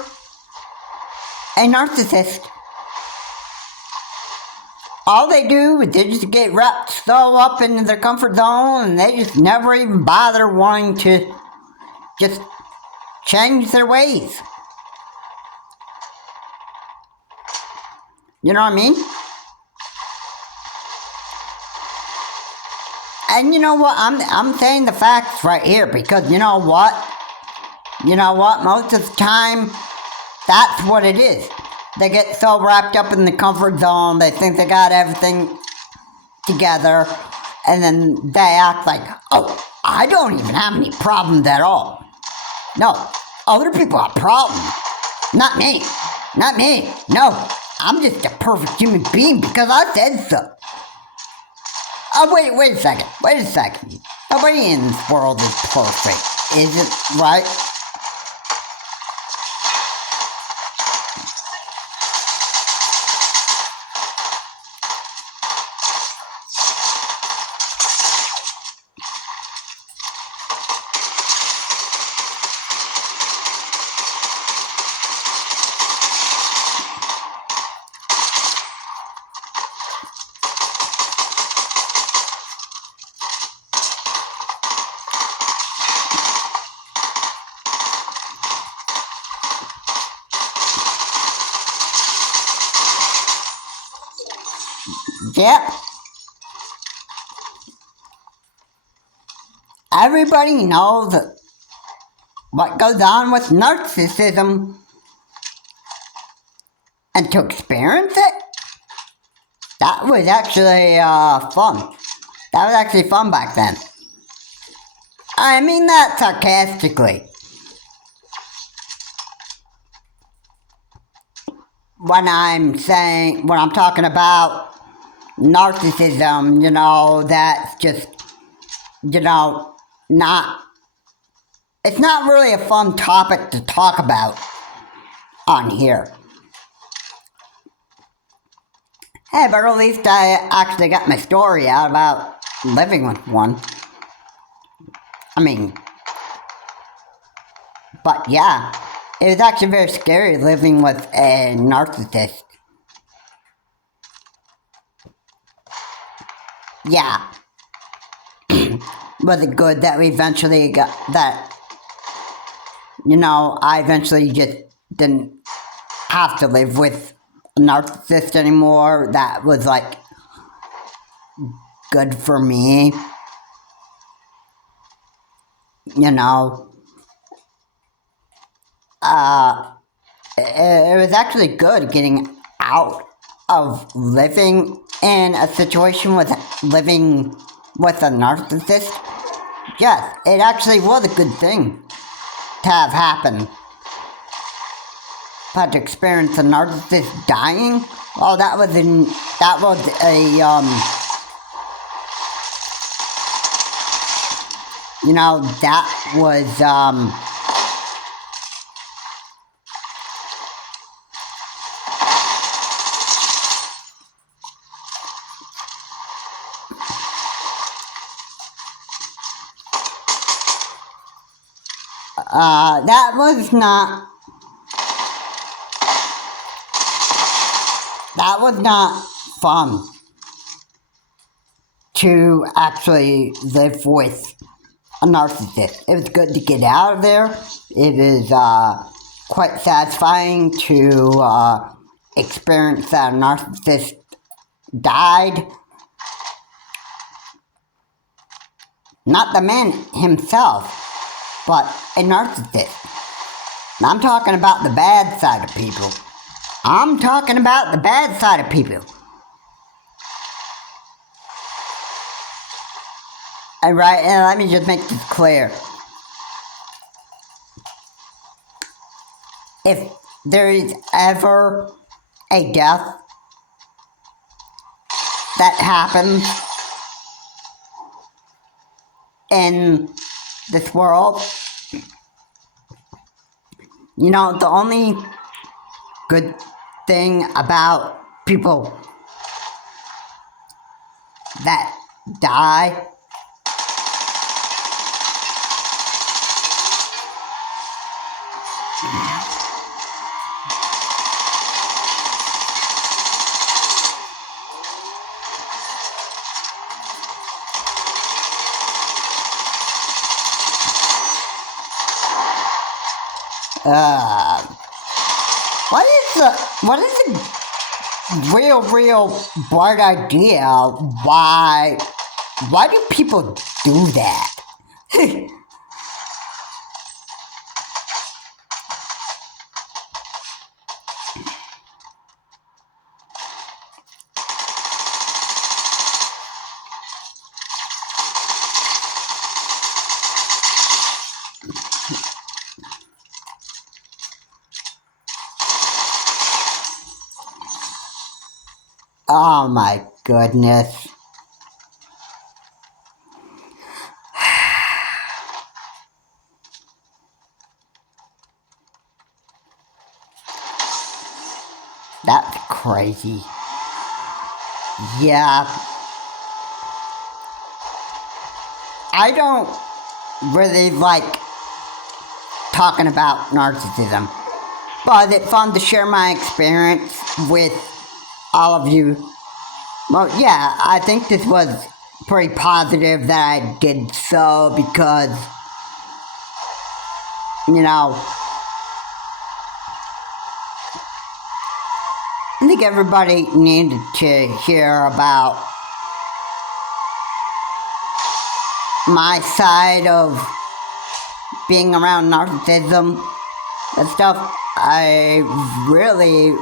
a narcissist. All they do is they just get wrapped so up into their comfort zone and they just never even bother wanting to just change their ways. You know what I mean? And you know what? I'm saying the facts right here because you know what? Most of the time, that's what it is. They get so wrapped up in the comfort zone, they think they got everything together, and then they act like, oh, I don't even have any problems at all. No, other people have problems. Not me. No, I'm just a perfect human being because I said so. Oh, wait a second. Nobody in this world is perfect, is it right? Yep. Everybody knows what goes on with narcissism. And to experience it, that was actually fun. That was actually fun back then. I mean that sarcastically. When I'm talking about narcissism, that's just, it's not really a fun topic to talk about on here. Hey, but at least I actually got my story out about living with one. But yeah, it was actually very scary living with a narcissist. Yeah. Was it good that we eventually got that, I eventually just didn't have to live with a narcissist anymore? That was like good for me. It was actually good getting out of living in a situation with living with a narcissist. Yes, it actually was a good thing to have happen. But to experience a narcissist dying, oh, that was that was not fun to actually live with a narcissist. It was good to get out of there. It is quite satisfying to experience that a narcissist died. Not the man himself, but a narcissist. And I'm talking about the bad side of people. I'm talking about the bad side of people. Alright, and let me just make this clear. If there is ever a death that happens in this world, the only good thing about people that die what is the real bright idea? Why do people do that? Oh my goodness. That's crazy. Yeah. I don't really like talking about narcissism, but it's fun to share my experience with all of you. Well, yeah, I think this was pretty positive that I did so because, at think everybody needed to hear about my side of being around narcissism and stuff. I really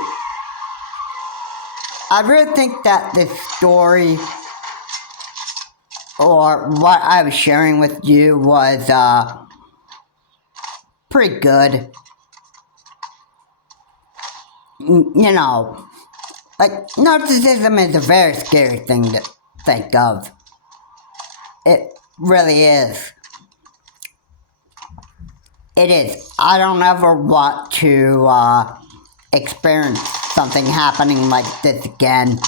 think that this story, or what I was sharing with you, was pretty good. You know, like, narcissism is a very scary thing to think of. It really is. It is. I don't ever want to experience something happening like this again.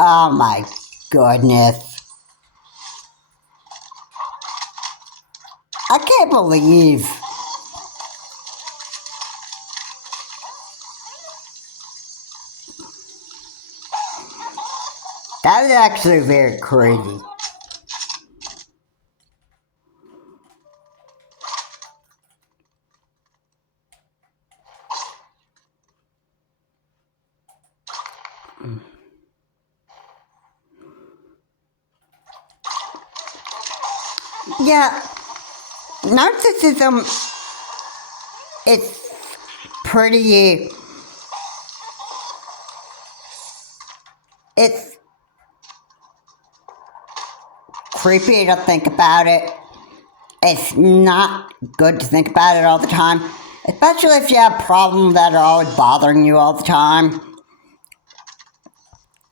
Oh my goodness. I can't believe that is actually very crazy. Yeah, narcissism is pretty, it's creepy to think about it. It's not good to think about it all the time, especially if you have problems that are always bothering you all the time.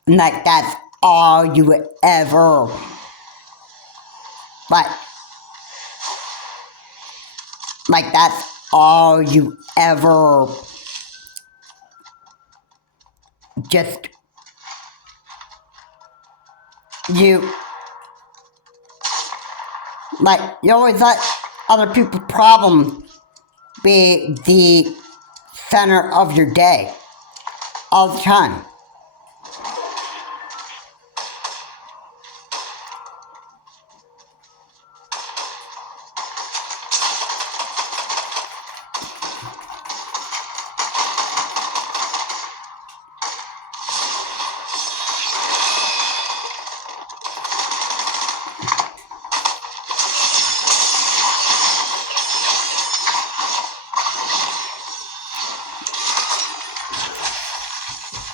And like, that's all you would ever, like that's all you ever just, you always let other people's problems be the center of your day all the time.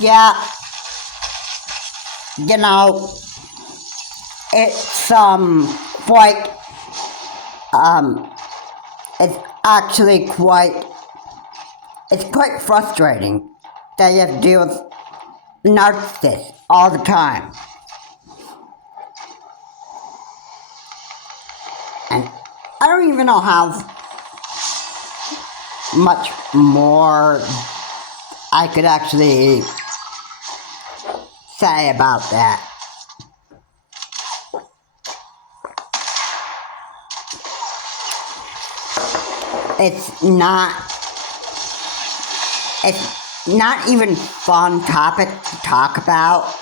Yeah, you know, it's quite, it's actually it's quite frustrating that you have to deal with narcissists all the time. And I don't even know how much more I could actually say about that. It's not even fun topic to talk about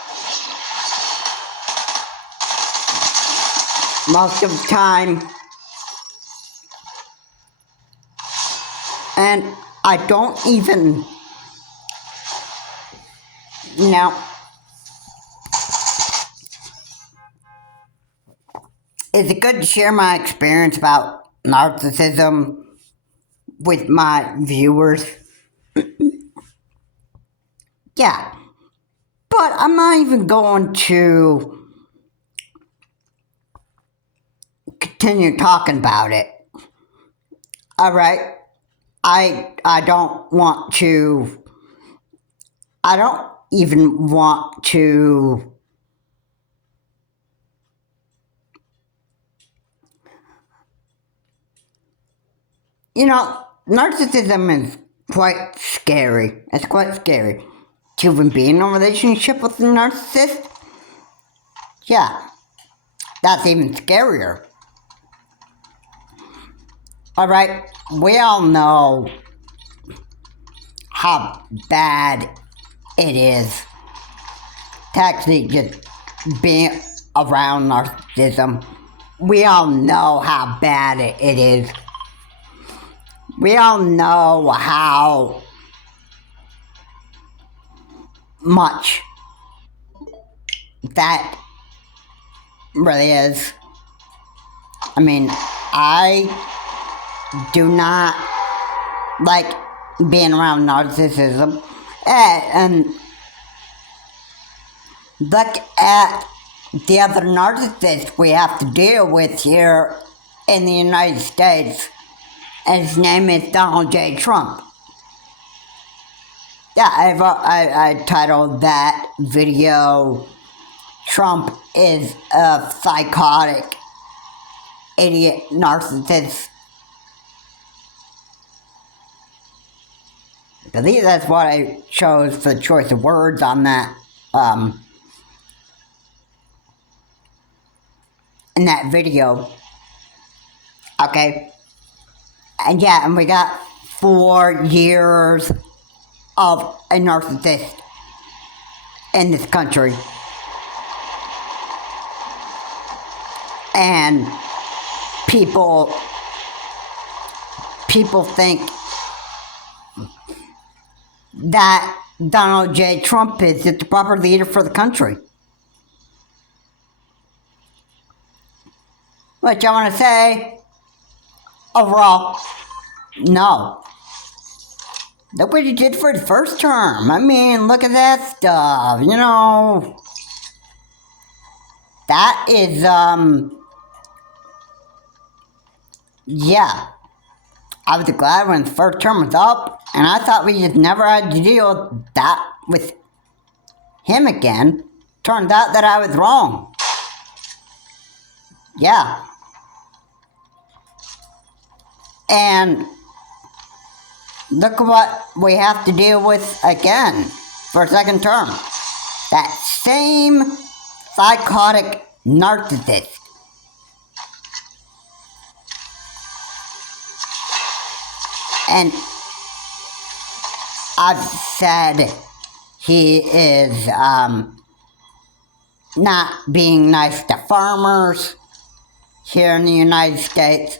most of the time, and I don't even, is it good to share my experience about narcissism with my viewers? Yeah. But I'm not even going to continue talking about it. Alright? I don't want to, I don't even want to narcissism is quite scary. It's quite scary. To even be in a relationship with a narcissist? Yeah. That's even scarier. Alright, we all know how bad it is to actually just be around narcissism. We all know how bad it is. We all know how much that really is. I mean, I do not like being around narcissism. And look at the other narcissists we have to deal with here in the United States. And his name is Donald J. Trump. Yeah, I titled that video, Trump is a psychotic idiot narcissist. I believe that's what I chose for the choice of words on that, in that video. Okay. And yeah, and we got 4 years of a narcissist in this country. And people think that Donald J. Trump is the proper leader for the country. Which I want to say, overall, no. Look what he did for the first term. I mean, look at that stuff, That is, yeah. I was glad when the first term was up, and I thought we just never had to deal with that with him again. Turned out that I was wrong. Yeah. And look what we have to deal with again for a second term. That same psychotic narcissist. And I've said he is not being nice to farmers here in the United States.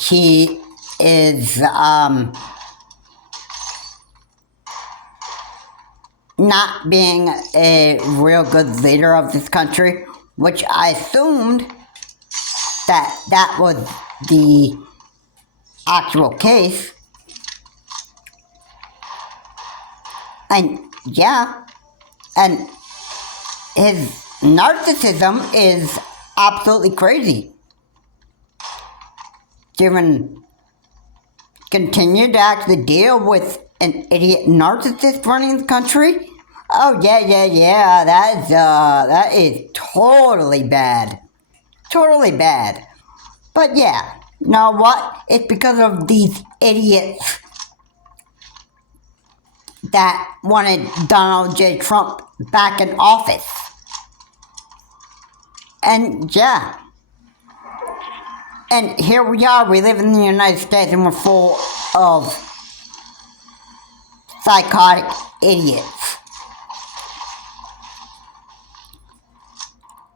He is not being a real good leader of this country, which I assumed that was the actual case. And yeah, and his narcissism is absolutely crazy. To even continue to actually deal with an idiot narcissist running the country? Oh yeah, that is totally bad. Totally bad. But yeah, you know what? It's because of these idiots that wanted Donald J. Trump back in office. And yeah. And here we are, we live in the United States and we're full of psychotic idiots.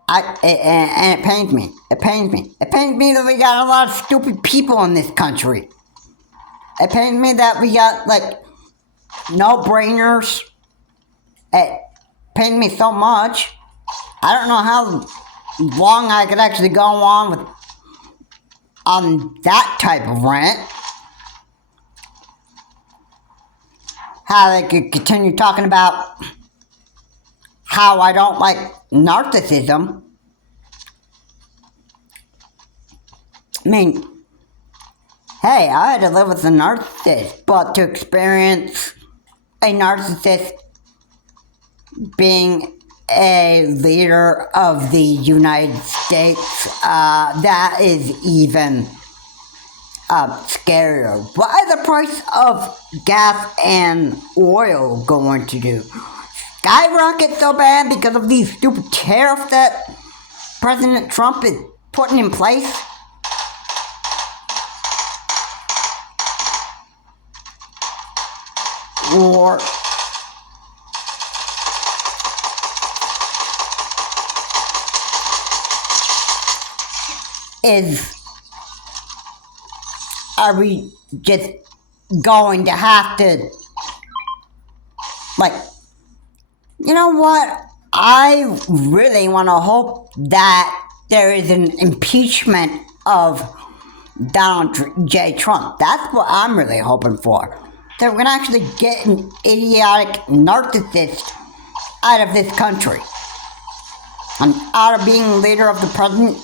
And it pains me. It pains me. It pains me that we got a lot of stupid people in this country. It pains me that we got, like, no-brainers. It pains me so much. I don't know how long I could actually go on that type of rant. How they could continue talking about how I don't like narcissism. I mean, hey, I had to live with a narcissist, but to experience a narcissist being a leader of the United States, that is even scarier. What is the price of gas and oil going to do? Skyrocket so bad because of these stupid tariffs that President Trump is putting in place? Or are we just going to have to, like, you know what? I really want to hope that there is an impeachment of Donald J. Trump. That's what I'm really hoping for. That we're going to actually get an idiotic narcissist out of this country. And out of being leader of the president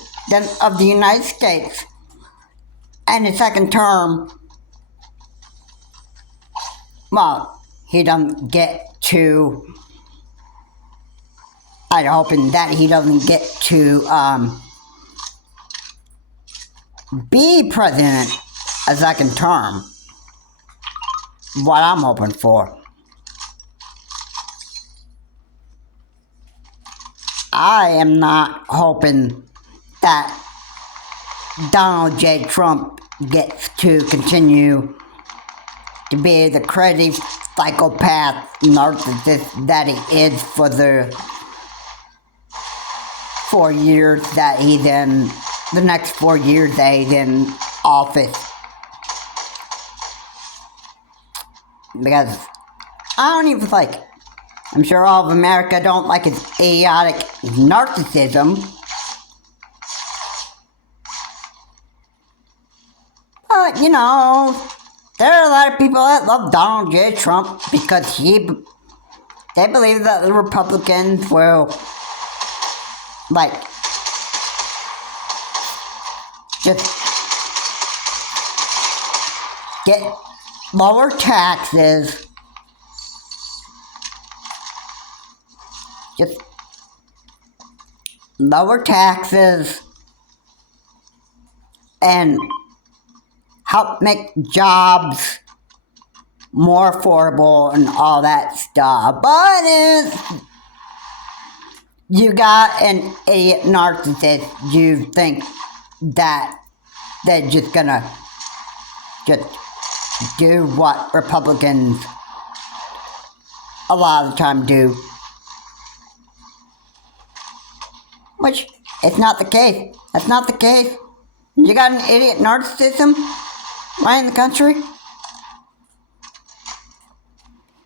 of the United States. And his second term, well, he doesn't get to, I'm hoping that he doesn't get to be president a second term. What I'm hoping for. I am not hoping that Donald J. Trump gets to continue to be the crazy psychopath narcissist that he is for the 4 years that he's in, the next 4 years that he's in office. Because I don't even like, I'm sure all of America don't like his idiotic narcissism. But, you know, there are a lot of people that love Donald J. Trump because they believe that the Republicans will, like, just get lower taxes, just lower taxes, and help make jobs more affordable and all that stuff. But if you got an idiot narcissist, you think that they're just gonna just do what Republicans a lot of the time do. Which, it's not the case. That's not the case. You got an idiot narcissism right in the country.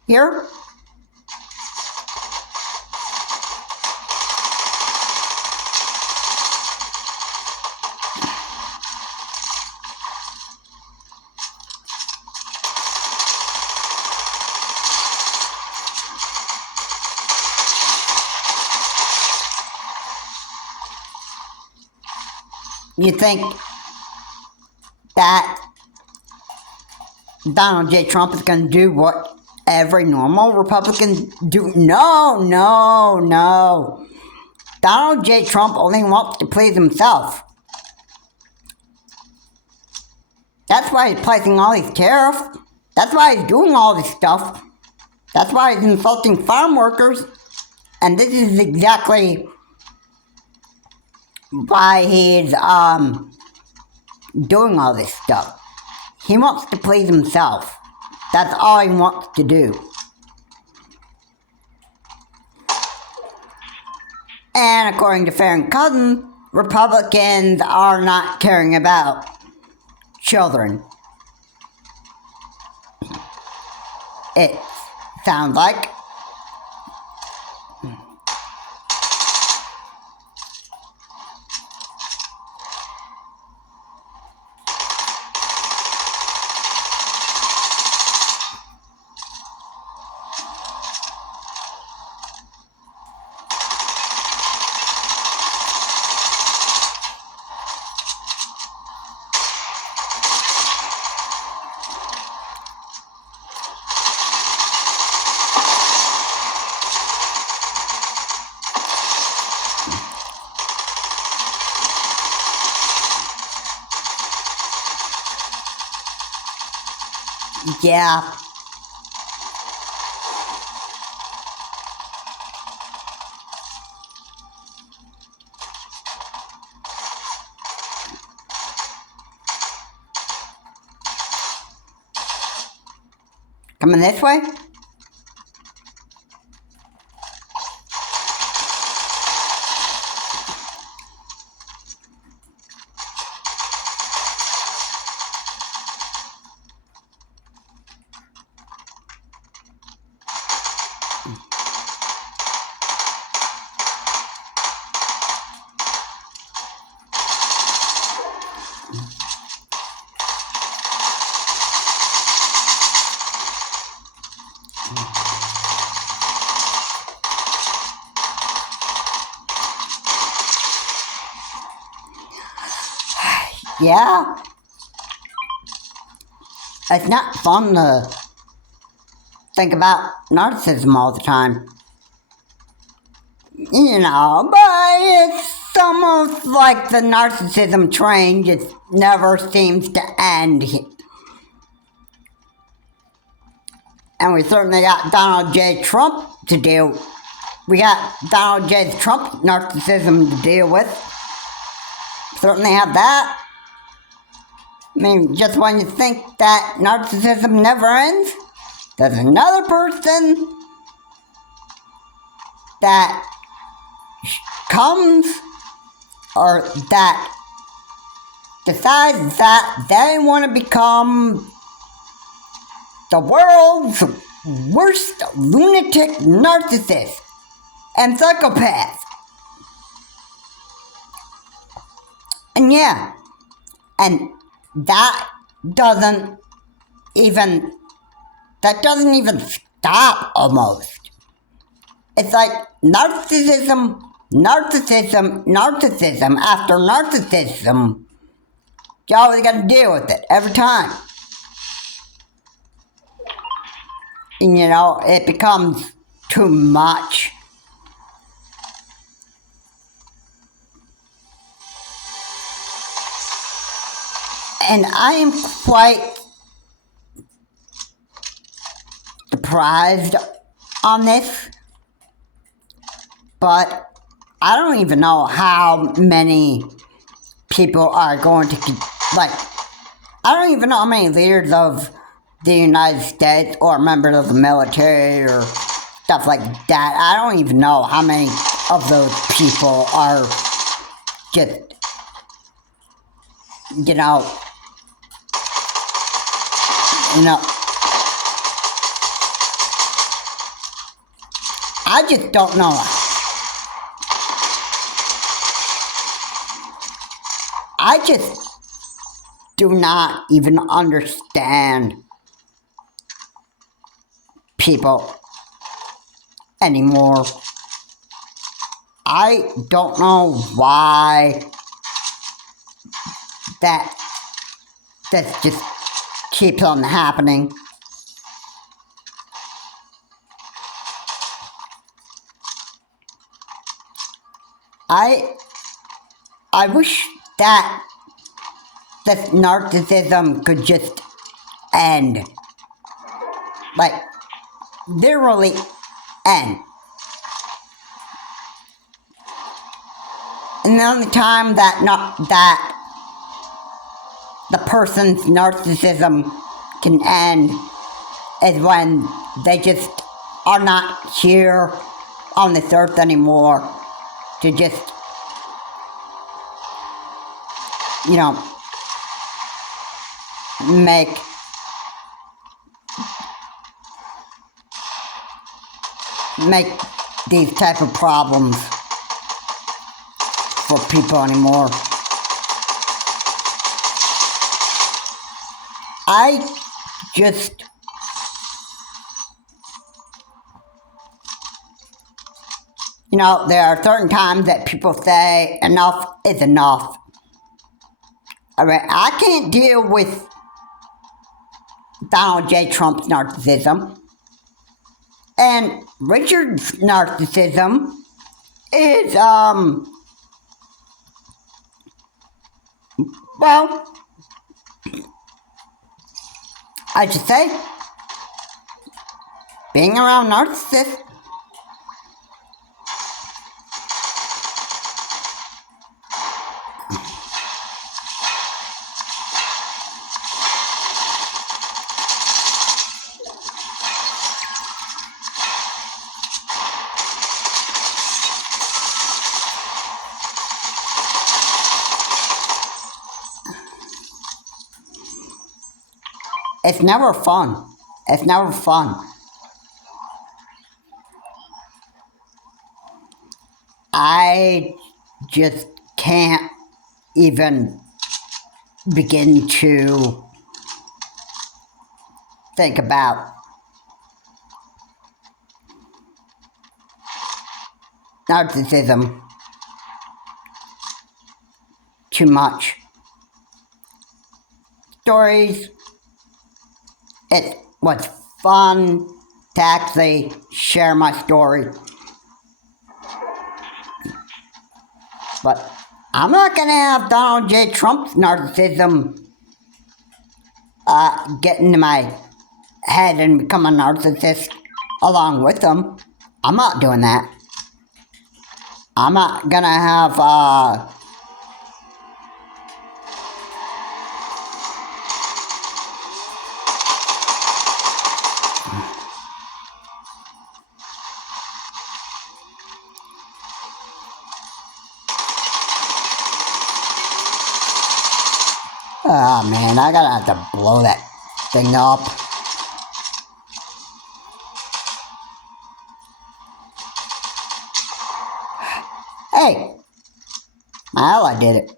Here. You think that Donald J. Trump is going to do what every normal Republican do? No. Donald J. Trump only wants to please himself. That's why he's placing all these tariffs. That's why he's doing all this stuff. That's why he's insulting farm workers. And this is exactly why he's doing all this stuff. He wants to please himself. That's all he wants to do. And according to Farron Cousins, Republicans are not caring about children. It sounds like. Yeah. Coming this way? Yeah. It's not fun to think about narcissism all the time. You know, but it's almost like the narcissism train just never seems to end. And we certainly got Donald J. Trump to deal. We got Donald J. Trump narcissism to deal with. Certainly have that. I mean, just when you think that narcissism never ends, there's another person that comes or that decides that they want to become the world's worst lunatic narcissist and psychopath. And yeah, and that doesn't even stop almost. It's like narcissism after narcissism. You always got to deal with it every time. And you know, it becomes too much. And I am quite surprised on this, but I don't even know how many people are going to, like, I don't even know how many leaders of the United States or members of the military or stuff like that. I don't even know how many of those people are just, you know, I just don't know. I just do not even understand people anymore. I don't know why that just keeps on happening. I wish that this narcissism could just end. Like, literally end. And the only time that the person's narcissism can end is when they just are not here on this earth anymore to just, make these type of problems for people anymore. I just there are certain times that people say enough is enough. I mean, I can't deal with Donald J. Trump's narcissism. And Richard's narcissism is, well, I should say, being around narcissists. It's never fun. It's never fun. I just can't even begin to think about narcissism too much. Stories. It was fun to actually share my story. But I'm not going to have Donald J. Trump's narcissism get into my head and become a narcissist along with him. I'm not doing that. I'm not going to have... Oh man, I gotta have to blow that thing up. Hey! Well, I did it.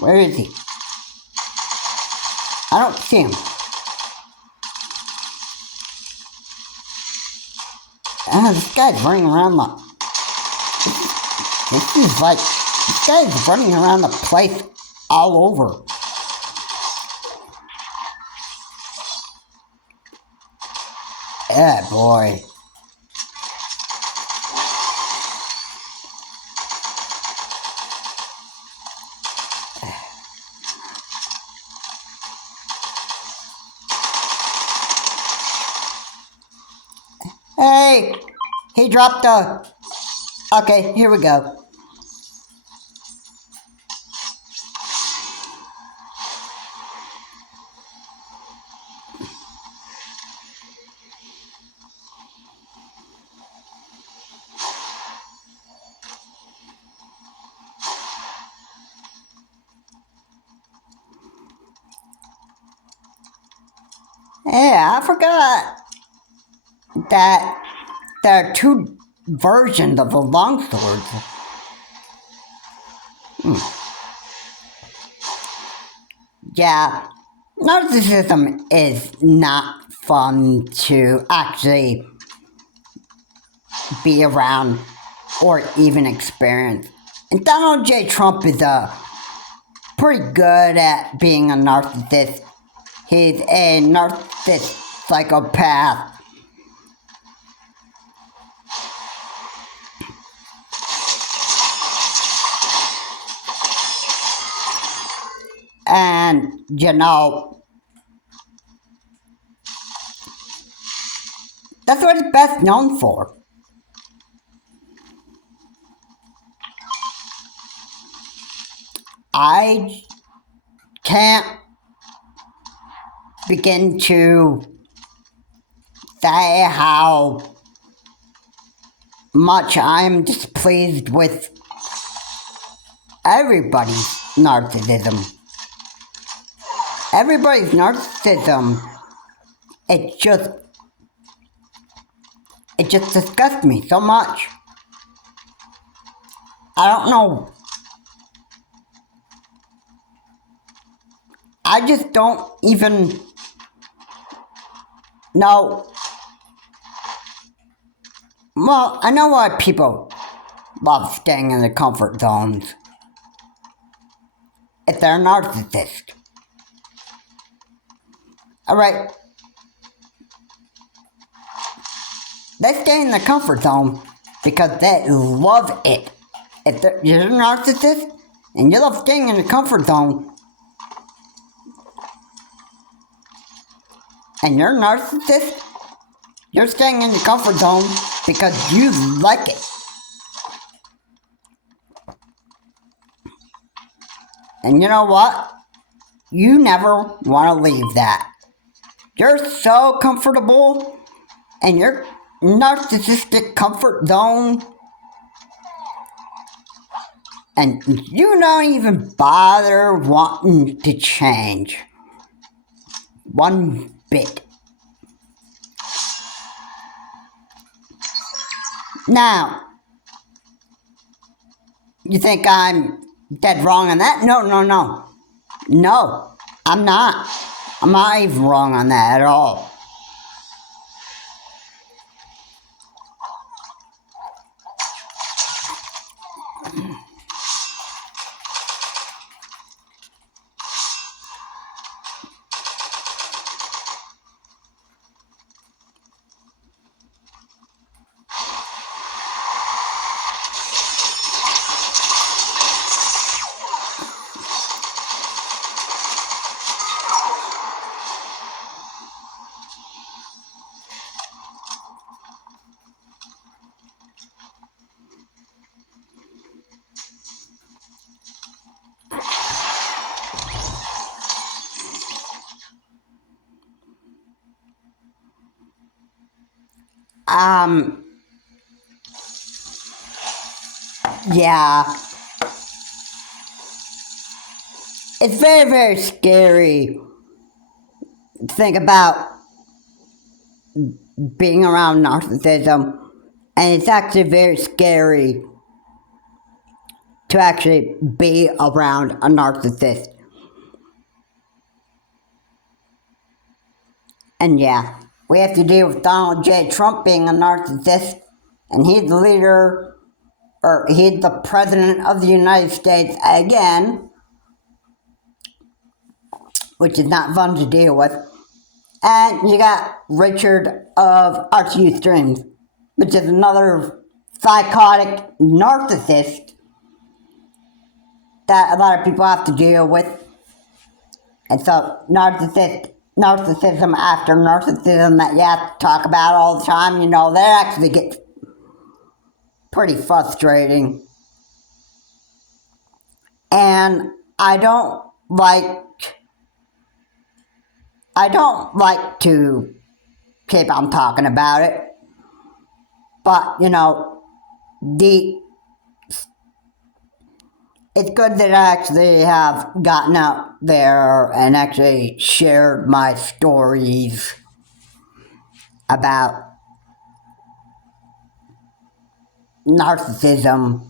Where is he? I don't see him. This guy's running around this guy's running around the place all over. Yeah, boy. Hey! He dropped a... Okay, here we go. Yeah, I forgot that there are two versions of the longsword. Yeah, narcissism is not fun to actually be around or even experience. And Donald J. Trump is pretty good at being a narcissist. He's a narcissist psychopath. And, That's what it's best known for. I can't begin to say how much I'm displeased with everybody's narcissism. Everybody's narcissism, it just disgusts me so much. I don't know. I just don't even know. Well, I know why people love staying in their comfort zones. If they're a narcissist. Alright. They stay in their comfort zone because they love it. If you're a narcissist and you love staying in the comfort zone, and you're a narcissist, you're staying in the comfort zone because you like it. And you know what? You never want to leave that. You're so comfortable in your narcissistic comfort zone, and you don't even bother wanting to change one bit. Now, you think I'm dead wrong on that? No. No, I'm not. I'm not even wrong on that at all. Yeah. It's very, very scary to think about being around narcissism, and it's actually very scary to actually be around a narcissist. And yeah, we have to deal with Donald J. Trump being a narcissist, and he's the leader, or he's the president of the United States again, which is not fun to deal with. And you got Richard of RTU Streams, which is another psychotic narcissist that a lot of people have to deal with. And so narcissism after narcissism that you have to talk about all the time, that actually gets pretty frustrating. And I don't like to keep on talking about it, but it's good that I actually have gotten out there and actually shared my stories about narcissism.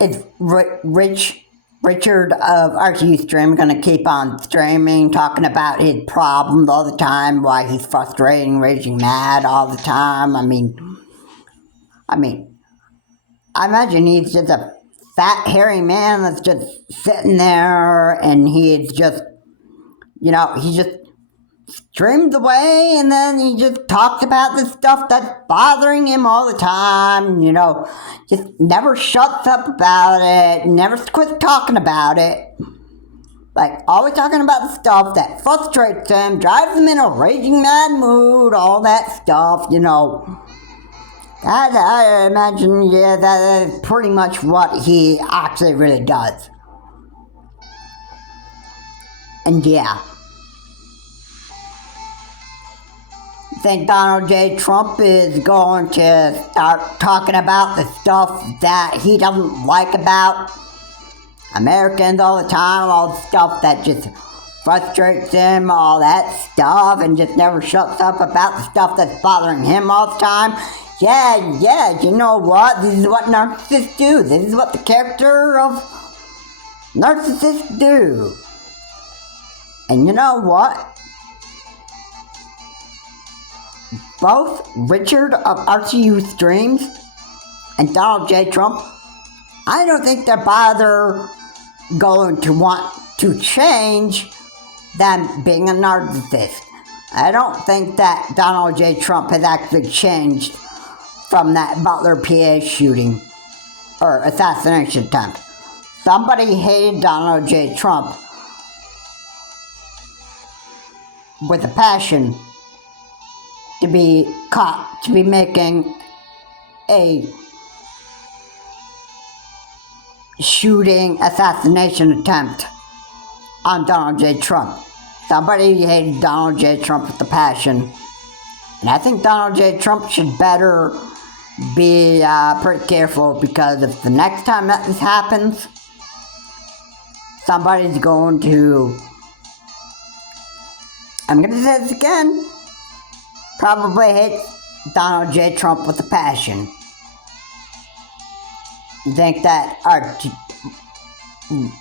It's Richard of RTU Stream going to keep on streaming, talking about his problems all the time, why he's frustrating, raging mad all the time. I imagine he's just a fat, hairy man that's just sitting there, and he's just, he just streams away, and then he just talks about the stuff that's bothering him all the time, just never shuts up about it, never quits talking about it. Like, always talking about the stuff that frustrates them, drives them in a raging mad mood, all that stuff, you know. I imagine, yeah, that is pretty much what he actually really does. And yeah. I think Donald J. Trump is going to start talking about the stuff that he doesn't like about Americans all the time, all the stuff that just frustrates him, all that stuff, and just never shuts up about the stuff that's bothering him all the time. Yeah, you know what? This is what narcissists do. This is what the character of narcissists do. And you know what? Both Richard of RCU Streams and Donald J. Trump, I don't think they're bothered going to want to change them being a narcissist. I don't think that Donald J. Trump has actually changed from that Butler, PA shooting or assassination attempt. Somebody hated Donald J. Trump with a passion to be caught, to be making a shooting assassination attempt on Donald J. Trump. Somebody hated Donald J. Trump with a passion. And I think Donald J. Trump should better be pretty careful, because if the next time that this happens, somebody's going to, I'm going to say this again, probably hate Donald J. Trump with a passion. You think that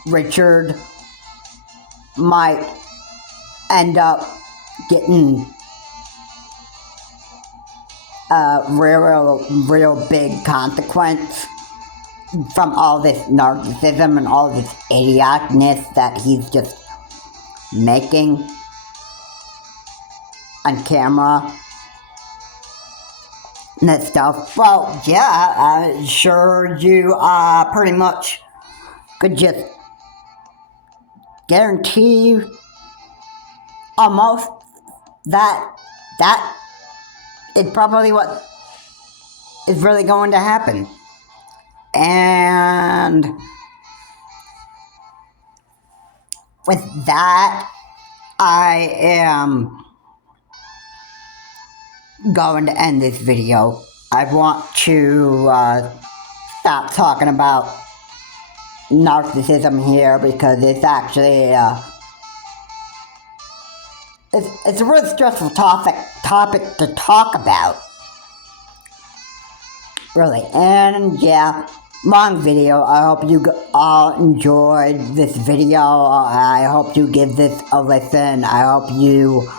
Richard might end up getting a real big consequence from all this narcissism and all this idioticness that he's just making on camera and that stuff? Well, yeah, sure you pretty much could just guarantee almost that is probably what is really going to happen. And with that, I am going to end this video. I want to stop talking about narcissism here, because it's actually it's a really stressful topic to talk about, really. And yeah, long video. I hope you all enjoyed this video. I hope you give this a listen. I hope you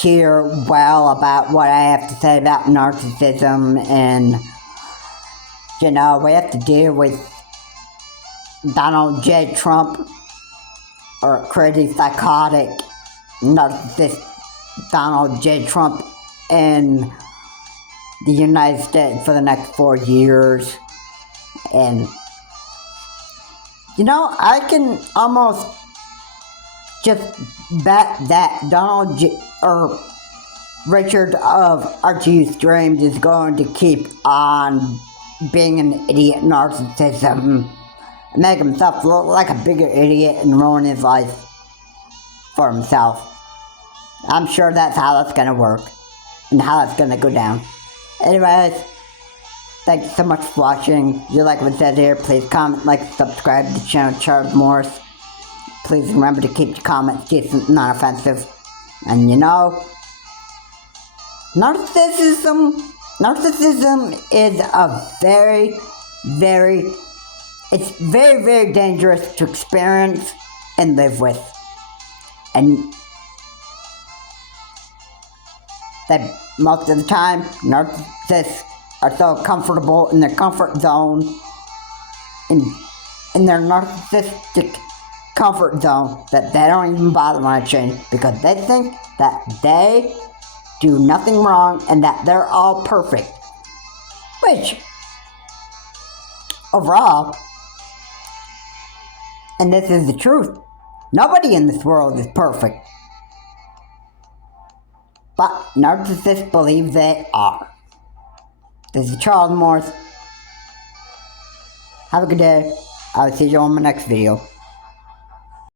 hear well about what I have to say about narcissism. And you know, we have to deal with Donald J. Trump, or crazy, psychotic, narcissist Donald J. Trump in the United States for the next 4 years. And you know, I can almost just bet that Richard of RCU Streams is going to keep on being an idiot narcissism, and make himself look like a bigger idiot and ruin his life for himself. I'm sure that's how that's gonna work, and how that's gonna go down. Anyways, thank you so much for watching. If you like what it says here, please comment, like, subscribe to the channel, Charles Morris. Please remember to keep your comments decent and non-offensive. And you know, narcissism is a very, very dangerous to experience and live with. And that most of the time, narcissists are so comfortable in their comfort zone, in their narcissistic comfort zone, that they don't even bother want to change, because they think that they do nothing wrong and that they're all perfect. Which, overall, And this is the truth. Nobody in this world is perfect. But narcissists believe they are. This is Charles Morris. Have a good day. I'll see you on my next video.